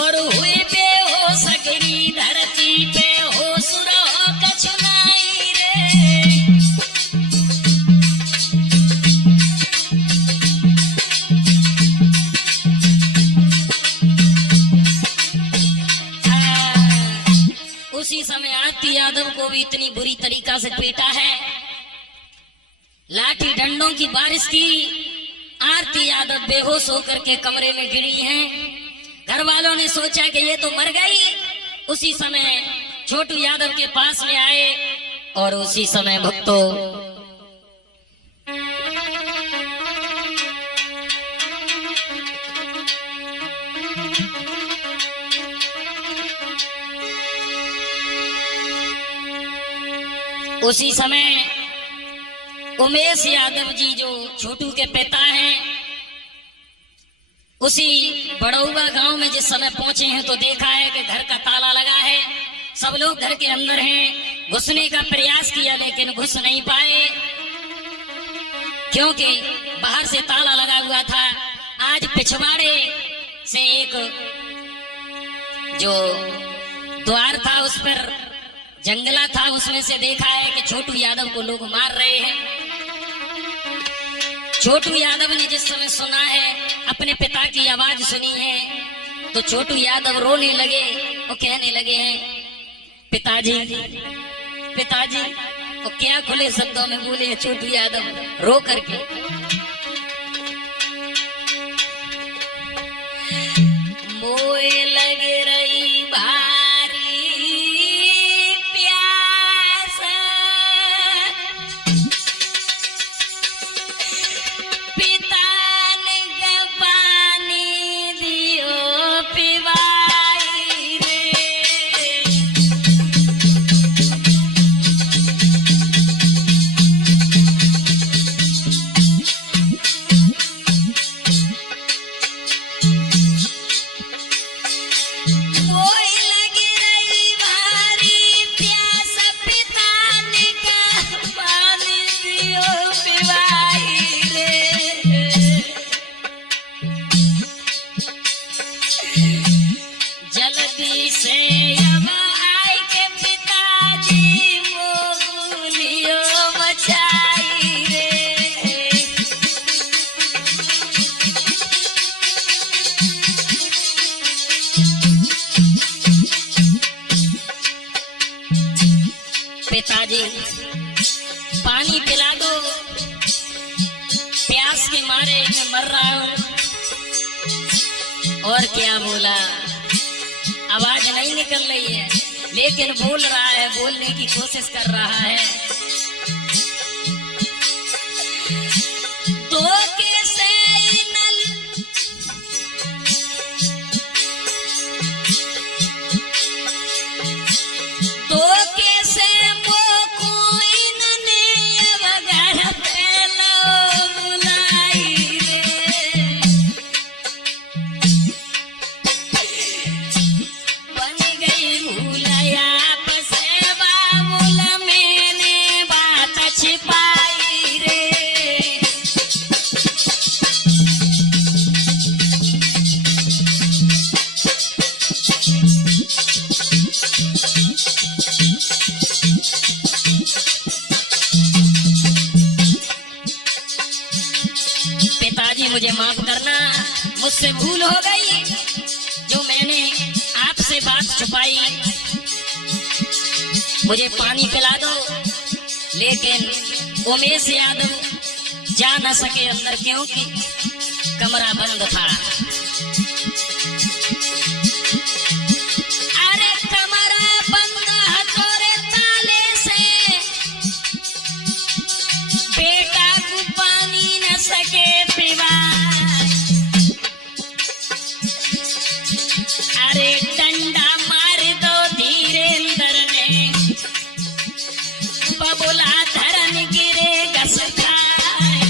और हुए बेहोश गिरी धरती पे होश रहो कछु नाई रे। उसी समय आरती यादव को भी इतनी बुरी तरीका से पीटा है, लाठी डंडों की बारिश की। आरती यादव बेहोश होकर के कमरे में गिरी हैं। घर वालों ने सोचा कि ये तो मर गई। उसी समय छोटू यादव के पास में आए और उसी समय भक्तों उसी समय उमेश यादव जी जो छोटू के पिता हैं, उसी बड़ौवा गांव में जिस समय पहुंचे हैं तो देखा है कि घर का ताला लगा है। सब लोग घर के अंदर हैं। घुसने का प्रयास किया लेकिन घुस नहीं पाए। क्योंकि बाहर से ताला लगा हुआ था। आज पिछवाड़े से एक जो द्वार था उस पर जंगला था, उसमें से देखा है कि छोटू यादव को लोग मार रहे हैं। छोटू यादव ने जिस समय सुना है, अपने पिता की आवाज सुनी है, तो छोटू यादव रोने लगे और कहने लगे हैं, पिताजी पिताजी। और क्या खुले शब्दों में बोले छोटू यादव रो करके, मोए लग रही भारी प्यास, पिता ने पानी दियो पिवाई रे। जल्दी से अब आए के पिताजी मोगुलियो मचाई रे। पिताजी पानी पिला दो, प्यास के मारे मैं मर रहा हूं। और क्या बोला, आवाज नहीं निकल रही है, लेकिन बोल रहा है, बोलने की कोशिश कर रहा है। तो कैसे नल तो कैसे वो कोई नने वगैरह पेलो बुलाई रे। बन गई भूलया से बाबुल मैंने बात छिपाई रे। पिताजी मुझे माफ करना, मुझसे भूल हो गई जो मैंने आपसे बात छुपाई। मुझे पानी पिला दो। लेकिन उमेश यादव जा न सके अंदर, क्योंकि कमरा बंद था। अरे कमरा बंद हथौड़े ताले से, बेटा को पानी न सके पिवा। अरे डंडा मार दो धीरेन्द्र ने, बबुला धरन गिरे घस खाए।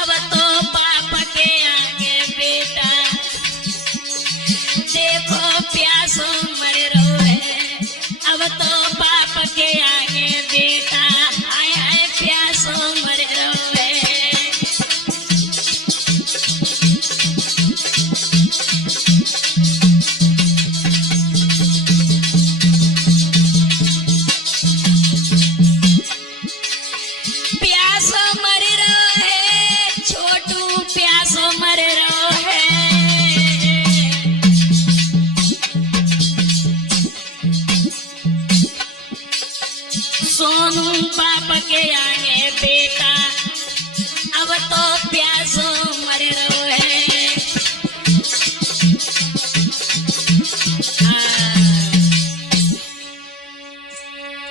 अब तो बाप के आगे बेटा देखो प्यासो मर रो है। अब तो बाप के आगे बेटा हाय हाय प्यासो मर रो है। प्यासो मर रो है, छोटू प्यासो मर रो है। सोनू बाप के आगे बेटा अब तो प्यासो मर रो है।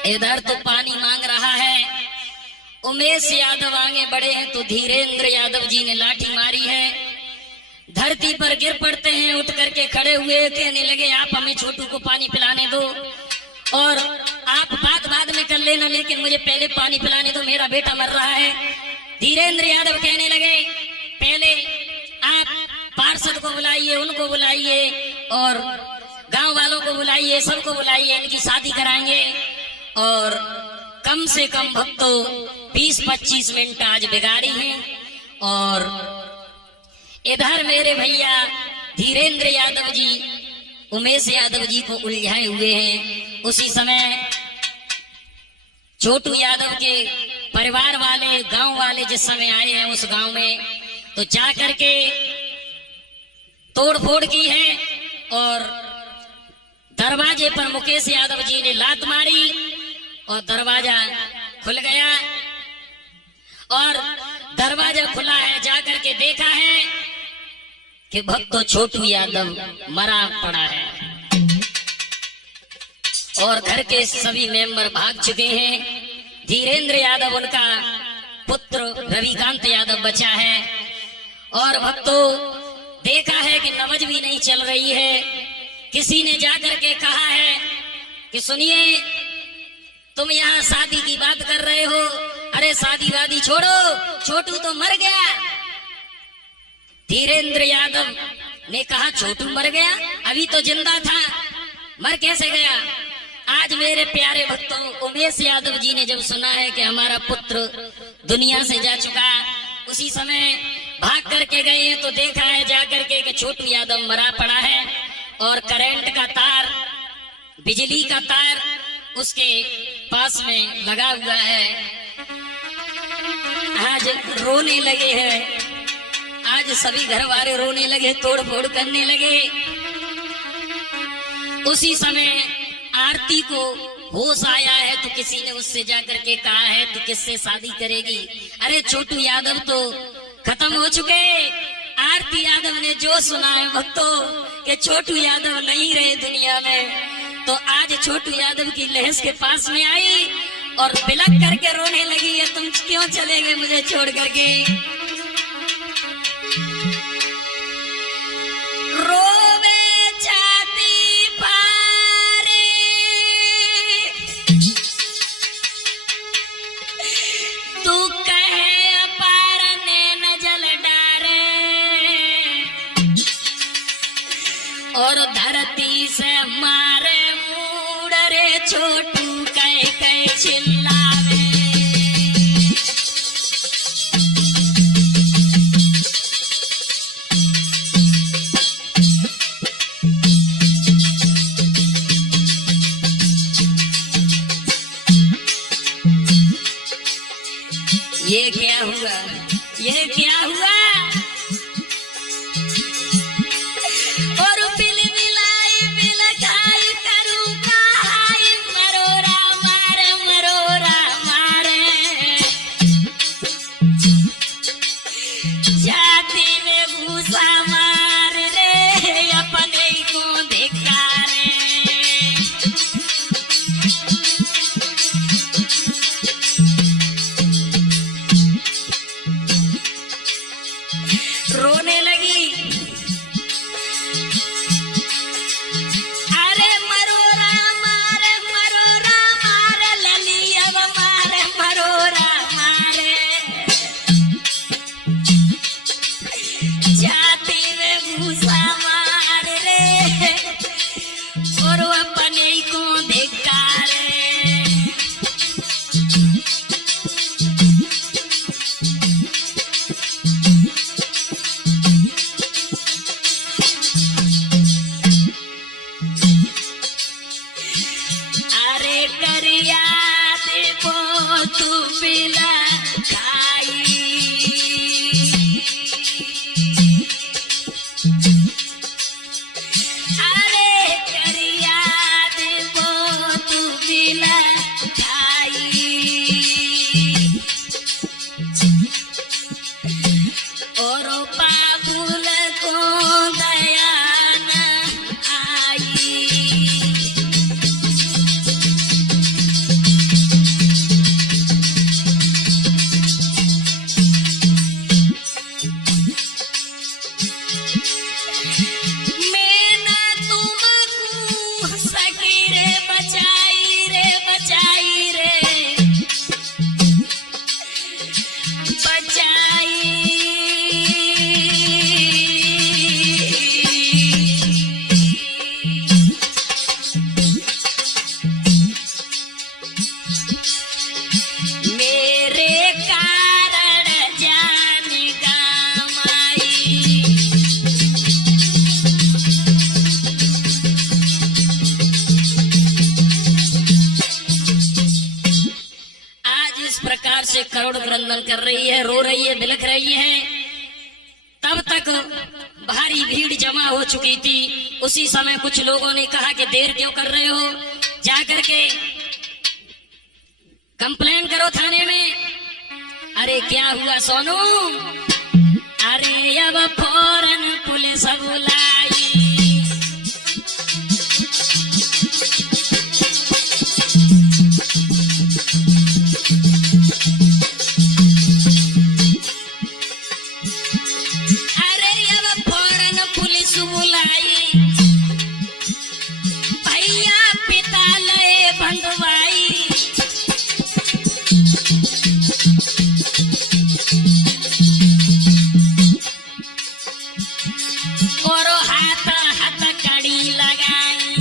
इधर तो पानी मांग रहा है। उमेश यादव आगे बढ़े हैं तो धीरेन्द्र यादव जी ने लाठी मारी है। धरती पर गिर पड़ते हैं, उठ करके खड़े हुए कहने लगे, आप हमें छोटू को पानी पिलाने दो और आप बात बाद में कर लेना, लेकिन मुझे पहले पानी पिलाने दो, मेरा बेटा मर रहा है। धीरेन्द्र यादव कहने लगे पहले आप पार्षद को बुलाइए, उनको बुलाइए और गांव वालों को बुलाइए, सबको बुलाइए, इनकी शादी कराएंगे। और कम से कम भक्तों 20-25 मिनट आज बिगाड़ी हैं। और इधर मेरे भैया धीरेन्द्र यादव जी उमेश यादव जी को उलझाए हुए हैं। उसी समय छोटू यादव के परिवार वाले, गांव वाले जिस समय आए हैं उस गांव में, तो जा करके तोड़ फोड़ की है और दरवाजे पर मुकेश यादव जी ने लात मारी और दरवाजा खुल गया। और दरवाजा खुला है, जाकर के देखा है कि भक्तों छोटू यादव मरा पड़ा है और घर के सभी मेंबर भाग चुके हैं। धीरेन्द्र यादव उनका पुत्र रविकांत यादव बचा है। और भक्तों देखा है कि नबज भी नहीं चल रही है। किसी ने जाकर के कहा है कि सुनिए, तुम यहाँ शादी की बात कर रहे हो, अरे शादी वादी छोड़ो, छोटू तो मर गया। धीरेन्द्र यादव ने कहा छोटू मर गया? अभी तो जिंदा था, मर कैसे गया? आज मेरे प्यारे भक्तों उमेश यादव जी ने जब सुना है कि हमारा पुत्र दुनिया से जा चुका, उसी समय भाग करके गए हैं, तो देखा है जाकर के कि छोटू यादव मरा पड़ा है और करंट का तार, बिजली का तार उसके पास में लगा हुआ है। आज रोने लगे हैं, आज सभी घर वाले रोने लगे, तोड़ फोड़ करने लगे। उसी समय आरती को होश आया है तो किसी ने उससे जाकर के कहा है तो किससे शादी करेगी? अरे छोटू यादव तो खत्म हो चुके। आरती यादव ने जो सुना है भक्तों कि छोटू यादव नहीं रहे दुनिया में, तो आज छोटू यादव की लहस के पास में आई और बिलक करके रोने लगी है, तुम क्यों चले गए मुझे छोड़ करके? रोवे छाती फारे, तू कहे अपार नैन जल डारे और धरती से मारे मूड रे छोटू कह कह चिल्लावे। ये क्या हुआ, ये क्या हुआ? और बिल मिलाई बिल खाई करूं कहाई, मरोरा मारे मरोरा मारे, छाती में घूसा मार रे अपने को धिक्कारे। रोने लगी, अरे मरोरा मारे लली अब मारे मरोरा मारे, छाती में घूसा मार रे और अपने को धिक्कारे। करिया देखो तू पिला खाई, अरे करिया देखो तू पिला खाई और बाबुल को दया न आई। प्रकार से करोड़ क्रंदन कर रही है, रो रही है, बिलख रही है। तब तक भारी भीड़ जमा हो चुकी थी। उसी समय कुछ लोगों ने कहा कि देर क्यों कर रहे हो, जाकर के कंप्लेन करो थाने में। अरे क्या हुआ सोनू? अरे अब फौरन पुलिस बुलाई। अरे अब फौरन पुलिस बुलाई, भैया पिता लए बंधवाई। और हाथ हाथ कड़ी लगाई,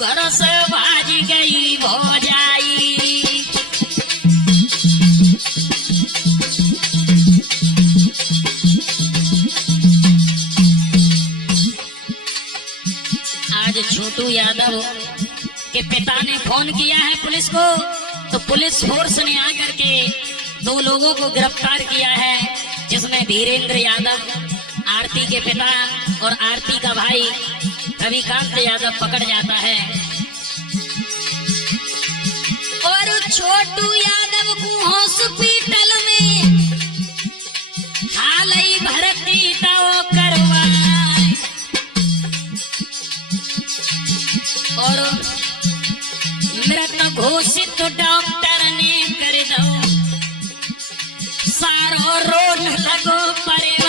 घर से भाज गई भौजाई। आज छोटू यादव के पिता ने फोन किया है पुलिस को, तो पुलिस फोर्स ने आकर के 2 लोगों को गिरफ्तार किया है, जिसमें धीरेन्द्र यादव आरती के पिता और आरती का भाई रविकांत यादव पकड़ जाता है। और छोटू यादव को हॉस्पिटल में हाल ही भर्ती तो करवाए। और मृत घोषित डॉक्टर ने कर दो, सारो रोन लगो परिवार।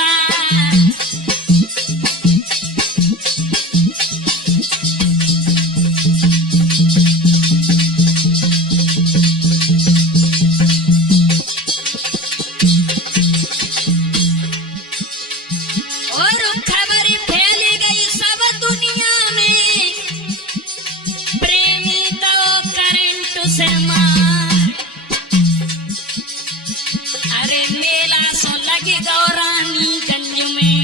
अरे मेला सो लगे गौरानीगंज में,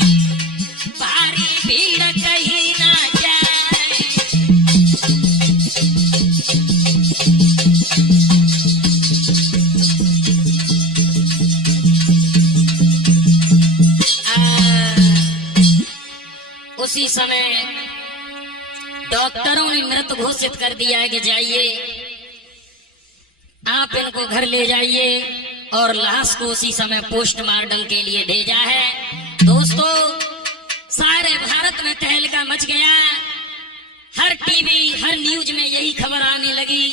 भारी भीड़ कहीं ना जाए। उसी समय डॉक्टरों ने मृत घोषित कर दिया है कि जाइए आप इनको घर ले जाइए, और लाश को उसी समय पोस्टमार्टम के लिए भेजा है। दोस्तों, सारे भारत में तहलका मच गया। हर टीवी, हर न्यूज में यही खबर आने लगी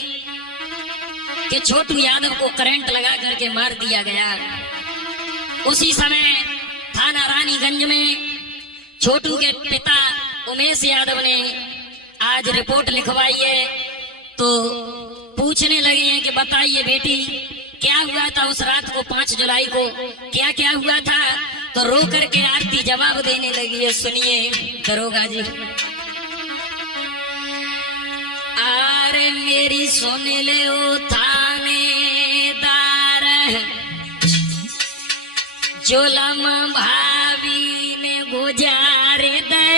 कि छोटू यादव को करंट लगा करके मार दिया गया। उसी समय थाना रानीगंज में छोटू के पिता उमेश यादव ने आज रिपोर्ट लिखवाई है। तो पूछने लगे हैं कि बताइए बेटी, क्या हुआ था उस रात को 5 जुलाई को, क्या क्या हुआ था? तो रो करके आरती जवाब देने लगी है। सुनिए दरोगा जी। अरे मेरी सुन ले ओ थानेदार, जुलम भाभी ने गुजार दे।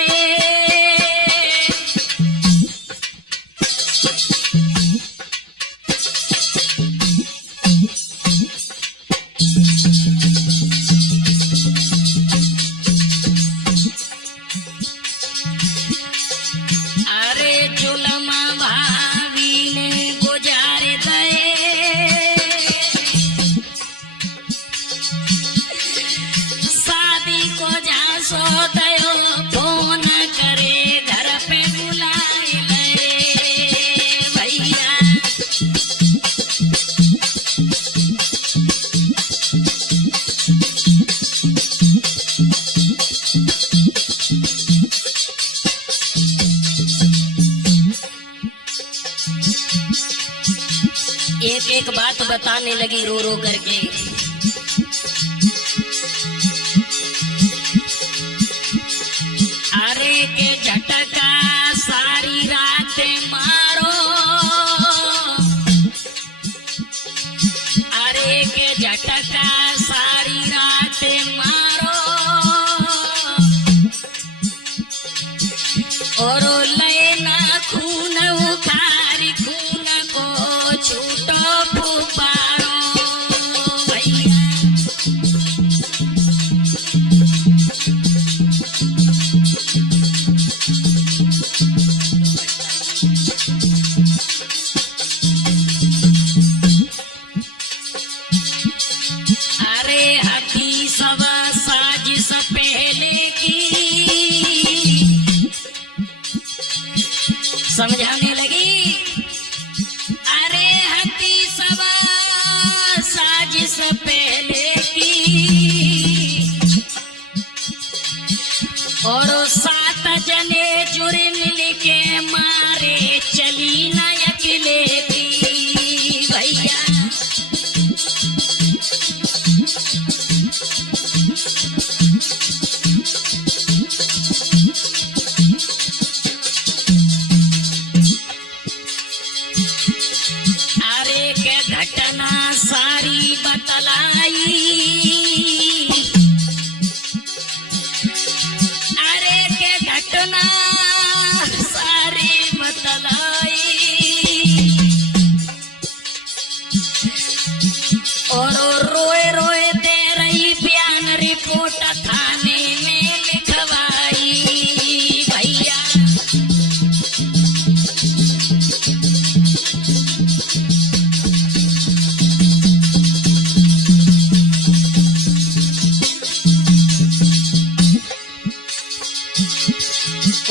एक एक बात बताने लगी रो रो करके। अरे के झटका सारी रात मारो, अरे के झटका सारी रात मारो, और लेना खून उखारी खून को छूटो फुपारो।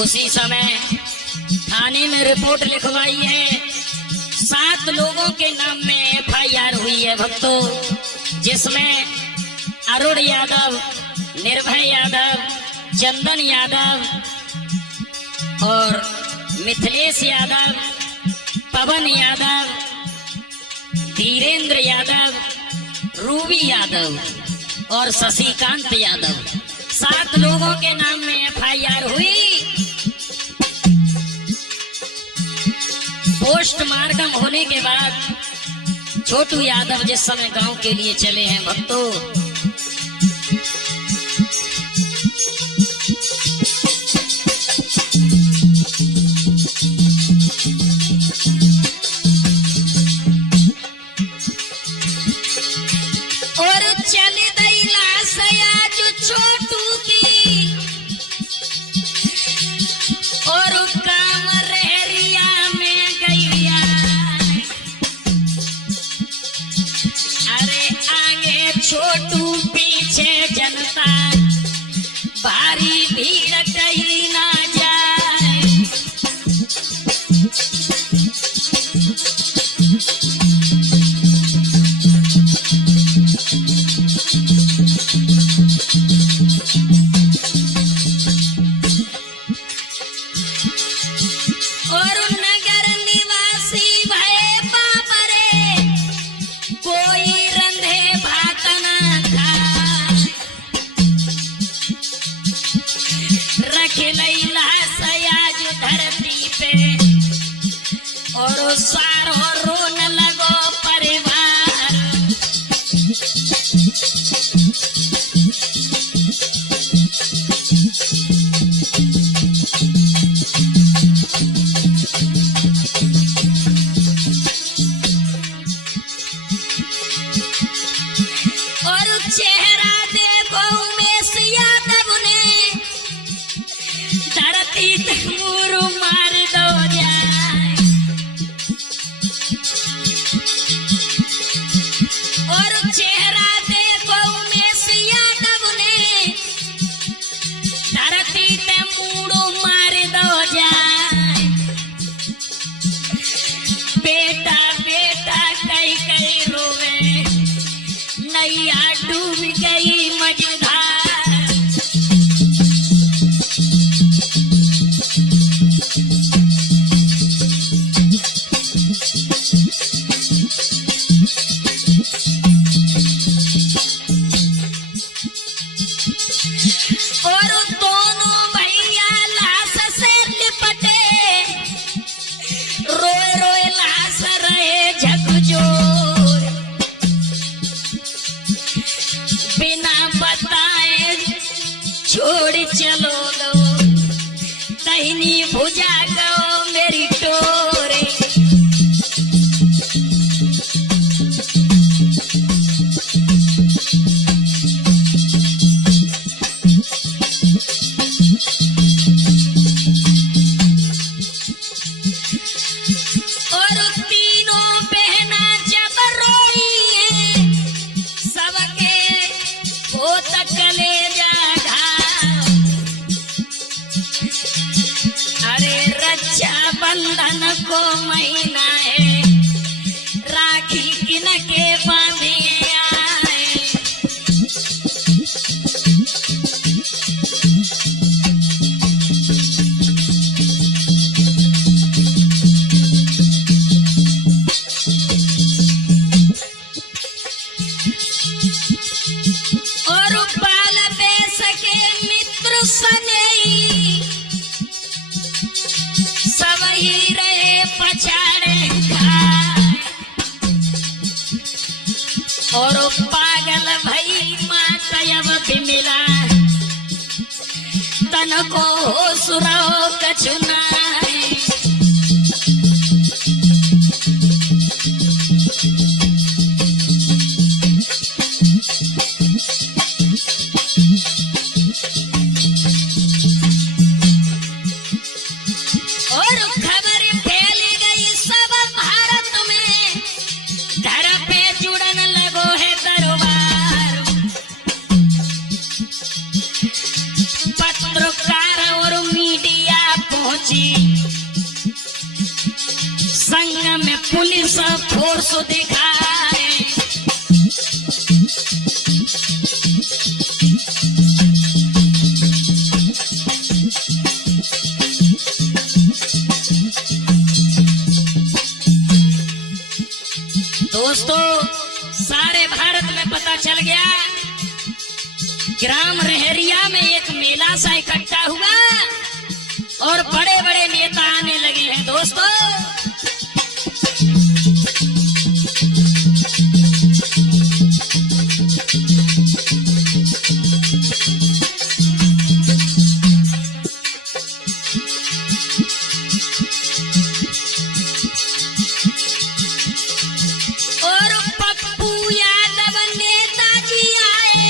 उसी समय थाने में रिपोर्ट लिखवाई है। 7 लोगों के नाम में FIR हुई है भक्तों, जिसमें अरुण यादव, निर्भय यादव, चंदन यादव और मिथिलेश यादव, पवन यादव, धीरेन्द्र यादव, रूबी यादव और शशिकांत यादव। 7 लोगों के नाम में FIR हुई। पोस्टमार्टम होने के बाद छोटू यादव जिस समय गांव के लिए चले हैं भक्तों, और चल दैला सया जो छोटू की और काम रहरिया में गैया। अरे आगे छोटू पीछे जनता, भारी भीड़ कहीं ना जाए। और नगर निवासी भय पापरे, कोई रंधे भात न खाए। रख लैला सयाज धरती पे और सारो रोन लगो परिवार। और चेहरा देखो उमेश यादव ने, धरती तंबूर मार दो जाए। और चेहरा देखो उमेश यादव ने, धरती तंबूर मार दो जाए। बेटा बेटा कई कई रोवे, नैया डूब गई मझधार। और दोनों भैया लाश से लिपटे, रोए रोए लाश रहे झकझोर। बिना बताए छोड़ चलो गो, तहनी भुजा गो मेरी टोरे। और तीनों बहना जब रोई है, सबके वो तक ले जागा। अरे रक्षा बंधन को महीना है, राखी किन के बांधिए आए। और बाल बेस के मित्र सनई, सब ही रहे पछाड़े खाए। और पागल भई माता अब भी मिला, तन को हो सुराओ कछुनाए। और खबर फैल गई सब भारत में, घर पे जुड़न लगो है दरबार। पत्रकार और मीडिया सो दिखाए। दोस्तों, सारे भारत में पता चल गया, ग्राम रहरिया में एक मेला सा इकट्ठा हुआ और बड़े बड़े नेता आने लगे हैं। दोस्तों, और पप्पू यादव नेताजी आए,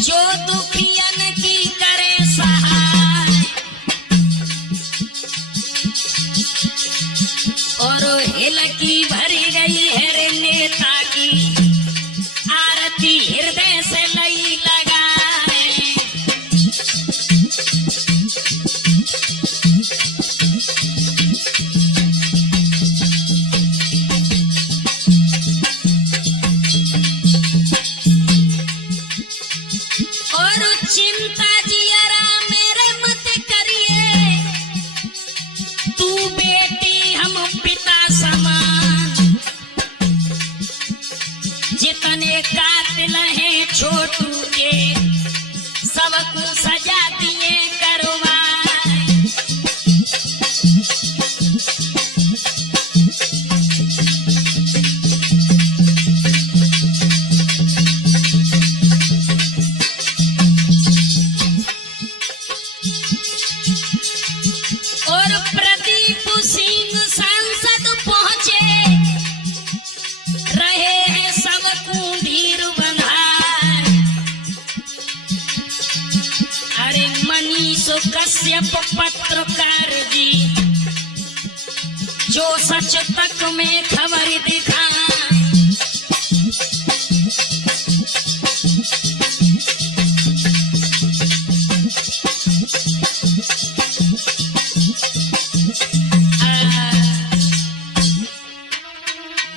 जो दुखियन की करे सहाय। और हिलकी भरी गई है रे नेता की, आरती हृदय से लई लगाए। और चिंता जियरा मेरे मत करिए, तू बेटी हम पिता समान। जितने कातिल हैं छोटू के, सबको सजा दिए करवाए। और प्रदीप सिंह सांसद पहुंचे, रहे हैं सबको धीर बंधाए। अरे मनीष कश्यप पत्रकार जी, जो सच तक में खबर दिखाए।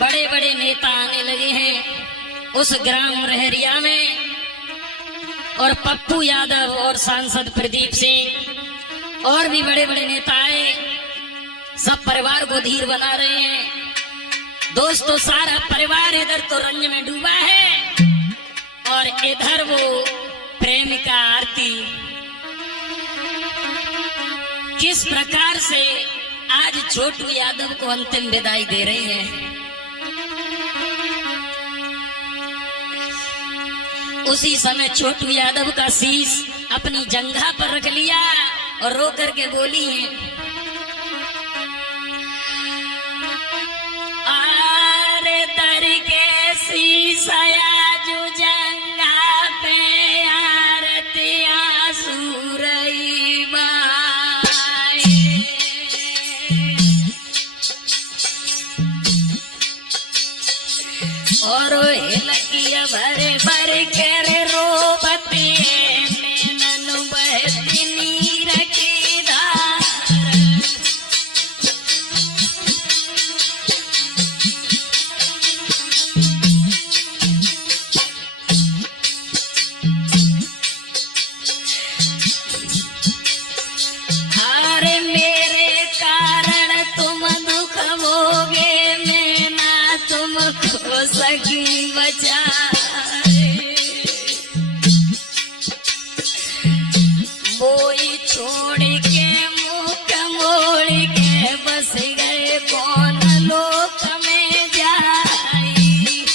बड़े बड़े नेता आने लगे हैं उस ग्राम रहरिया में, और पप्पू यादव और सांसद प्रदीप सिंह और भी बड़े बड़े नेता आए, सब परिवार को धीर बना रहे हैं। दोस्तों, सारा परिवार इधर तो रंज में डूबा है और इधर वो प्रेमिका आरती किस प्रकार से आज छोटू यादव को अंतिम विदाई दे रही है। उसी समय छोटू यादव का शीश अपनी जंघा पर रख लिया और रो करके बोली है, आरे दर के शीशया जो जंघा पे आरती आंसू रही बाए। और लगिया भरे भरे के रो बतिए नैनन बहती नीर की धार। अरे मेरे कारण तुम दुख भोगे, मैं ना तुमको सकी बचा। मोई छोड़ के मुख मोड़ के बस गए कौन लोक में जाई।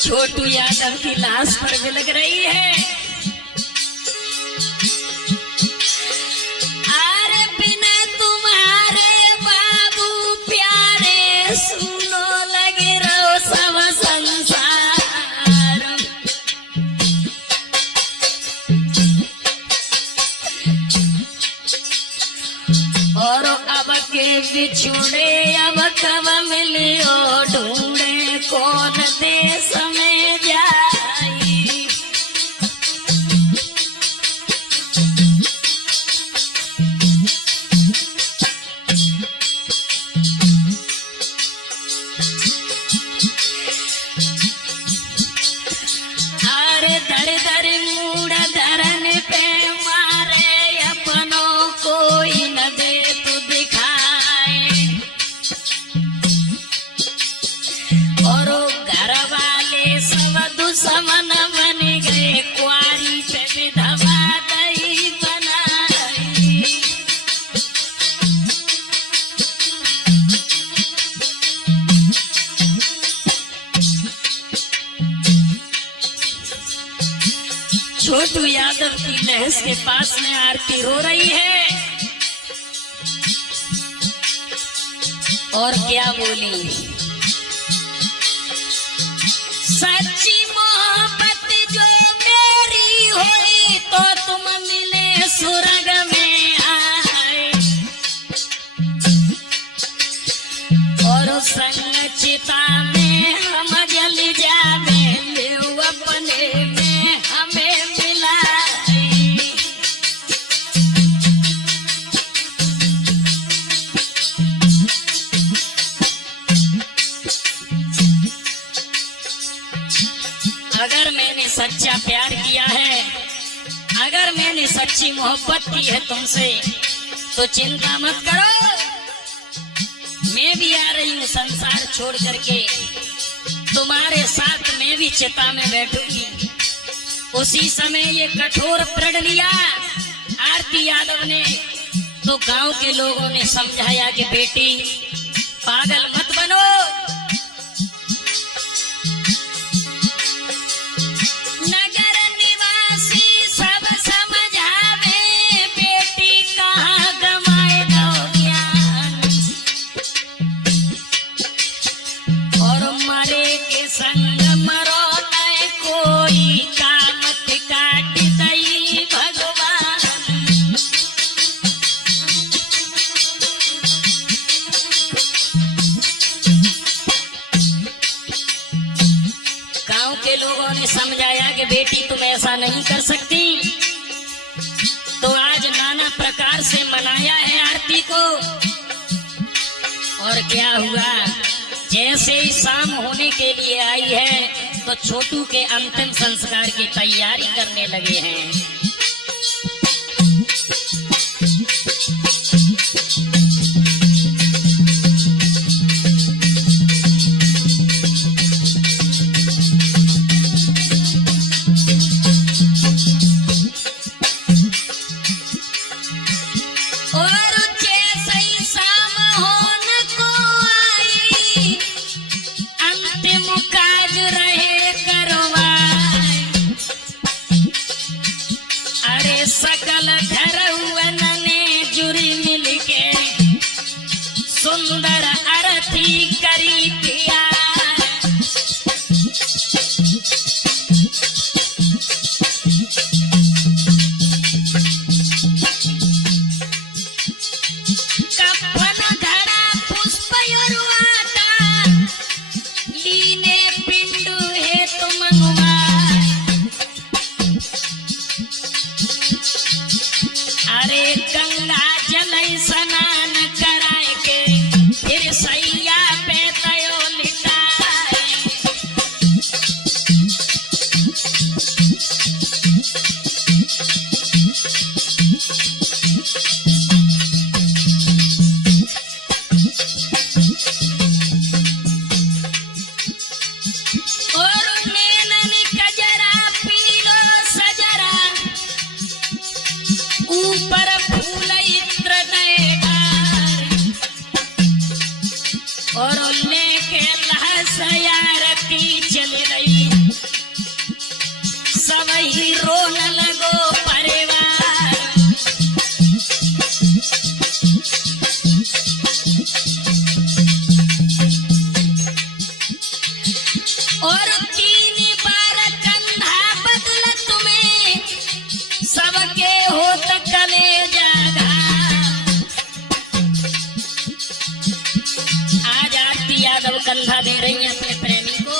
छोटू यादव की लाश पर बिलख रही है। अरे बिना तुम्हारे बाबू प्यारे, सुनो लगे रहो सब संसार। और अब के बिछुड़े अब कब मिलियो, ढूंढे कौन देश में अरे धर धर मूड धरन पे मारे अपनों कोई न दे तो दिखाए। और घर वाले सब दुश्मन बन गए, कुआरी पे विधवा दही बनाई। छोटू यादव की लहस के पास में आरती हो रही है और क्या बोली, सच्ची मोहब्बत जो मेरी हुई तो तुम मिले स्वर्ग में आए। और संग चिता में हम जल जावे, अपने में हमें मिलाए। अगर मैंने सच्चा प्यार किया है, अगर मैंने सच्ची मोहब्बत की है तुमसे, तो चिंता मत करो, मैं भी आ रही हूँ संसार छोड़ करके, तुम्हारे साथ मैं भी चिता में बैठूंगी। उसी समय ये कठोर प्रण लिया आरती यादव ने, तो गांव के लोगों ने समझाया कि बेटी पागल मत बनो, नगर निवासी सब समझावे, बेटी कहाँ गंवाए दो ज्ञान। और मरे के संग मरो न कोई, कामत काट दई भगवान। गांव के लोगों ने समझाया कि बेटी तुम ऐसा नहीं कर सकती, तो आज नाना प्रकार से मनाया है आरती को। और क्या हुआ, जैसे ही शाम होने के लिए आई है तो छोटू के अंतिम संस्कार की तैयारी करने लगे हैं। और जैसे ही शाम होने को आई, अंतिम काज रहे करवाए। अरे सकल धरवन ने जुरी मिलके सुंदर आरती करी पिया। कफन घड़ा पुष्प युर्वाता, लीने पिंडु है तुम मंगवाए। अरे गंगा जल स्नान कराए के, फिर सैया पे तयो लिटाए। और नैनन कजरा पीलो सजरा, ऊपर फूल इत्र नयगार। और लेके लहस आरती चल रही, सब ही रोन लगो परिवार। और 3 बार कंधा बदल तुम्हें, सबके होत कलेजा घाव। आज आरती यादव कंधा दे रही है अपने प्रेमी को,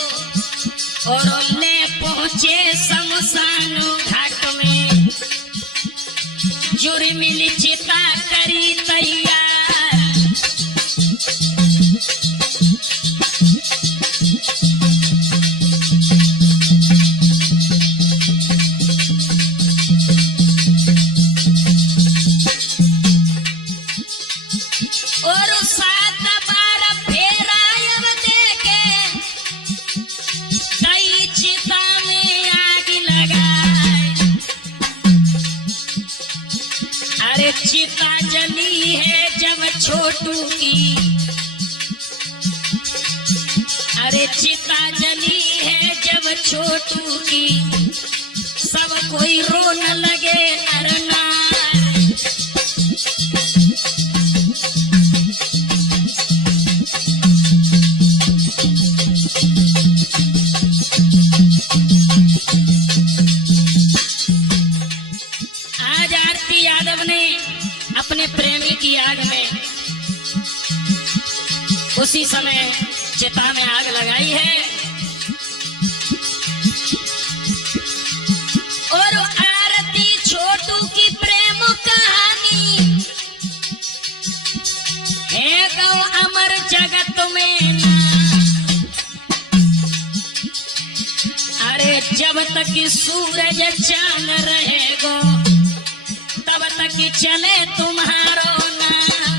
और ले पहुंचे शमशान घाट में, जुर्म मिली चिता करी तैयार। चिता जली है जब छोटू की, अरे चिता जली है जब छोटू की, सब कोई रोने लगे नर नार। आज आरती यादव ने अपने प्रेमी की आग में उसी समय चिता में आग लगाई है और आरती छोटू की प्रेम कहानी है गौ अमर जगत में ना। अरे जब तक सूरज चांद रहेगो तब तक चले तुम्हारो नाम।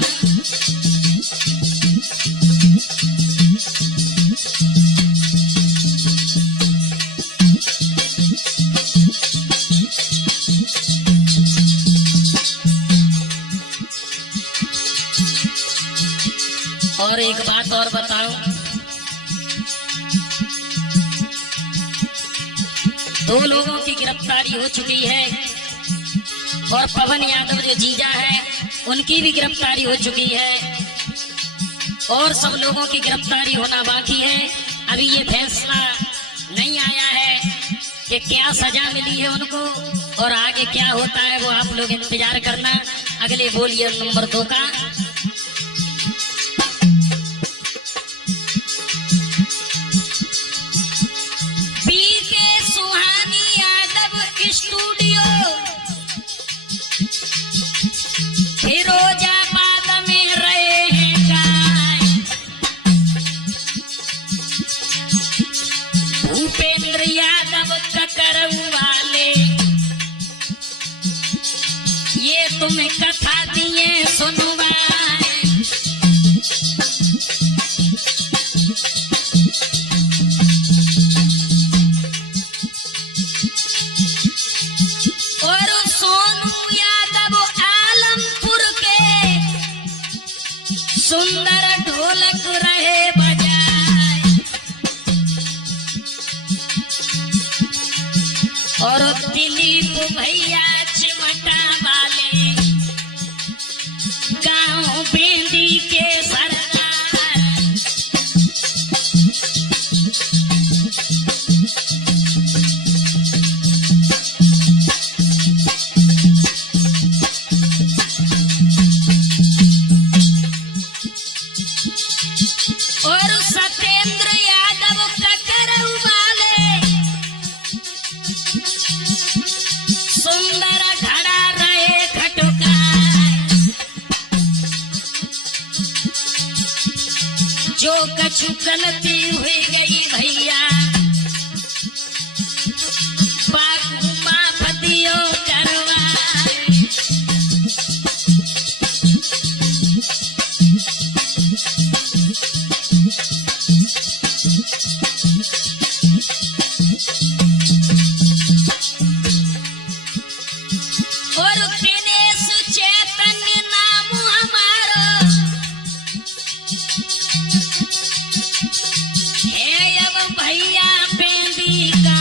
और एक बात और बताओ, दो लोगों की गिरफ्तारी हो चुकी है और पवन यादव जो जीजा है उनकी भी गिरफ्तारी हो चुकी है और सब लोगों की गिरफ्तारी होना बाकी है। अभी ये फैसला नहीं आया है कि क्या सजा मिली है उनको और आगे क्या होता है, वो आप लोग इंतजार करना। अगले बोलिए नंबर 2 का। स्टूडियो फिरोजाबाद में रहेगा, भूपेंद्र यादव ककर वाले ये तुम्हें कथा दिए सुनवाए। और सोनू यादव आलमपुर के सुंदर ढोलक रहे बजाए और दिलीप भैया चिमटा वाले गांव बेंदी के सरदार। और सत्येंद्र यादव ककर वाले सुंदर घड़ा रहे खटुका। जो कछु गलती हुई गई भैया बाबू माफ दियो करवाए। और दिनेश चैतन्य नाम हमारो है अब भैया बेंदी का।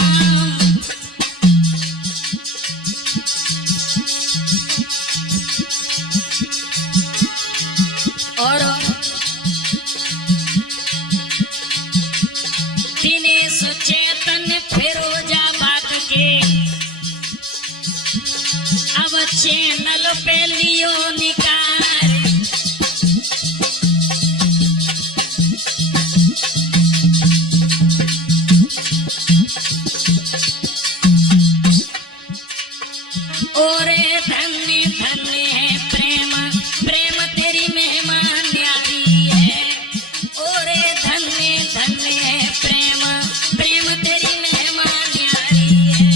और दिनेश चैतन्य फिरोजाबाद के अब चैनल पे लियो निकाल। और धन्य धन्य है प्रेम, प्रेम तेरी मेहमान न्यारी है। और धन्य धन्य है प्रेम, प्रेम तेरी मेहमान न्यारी है।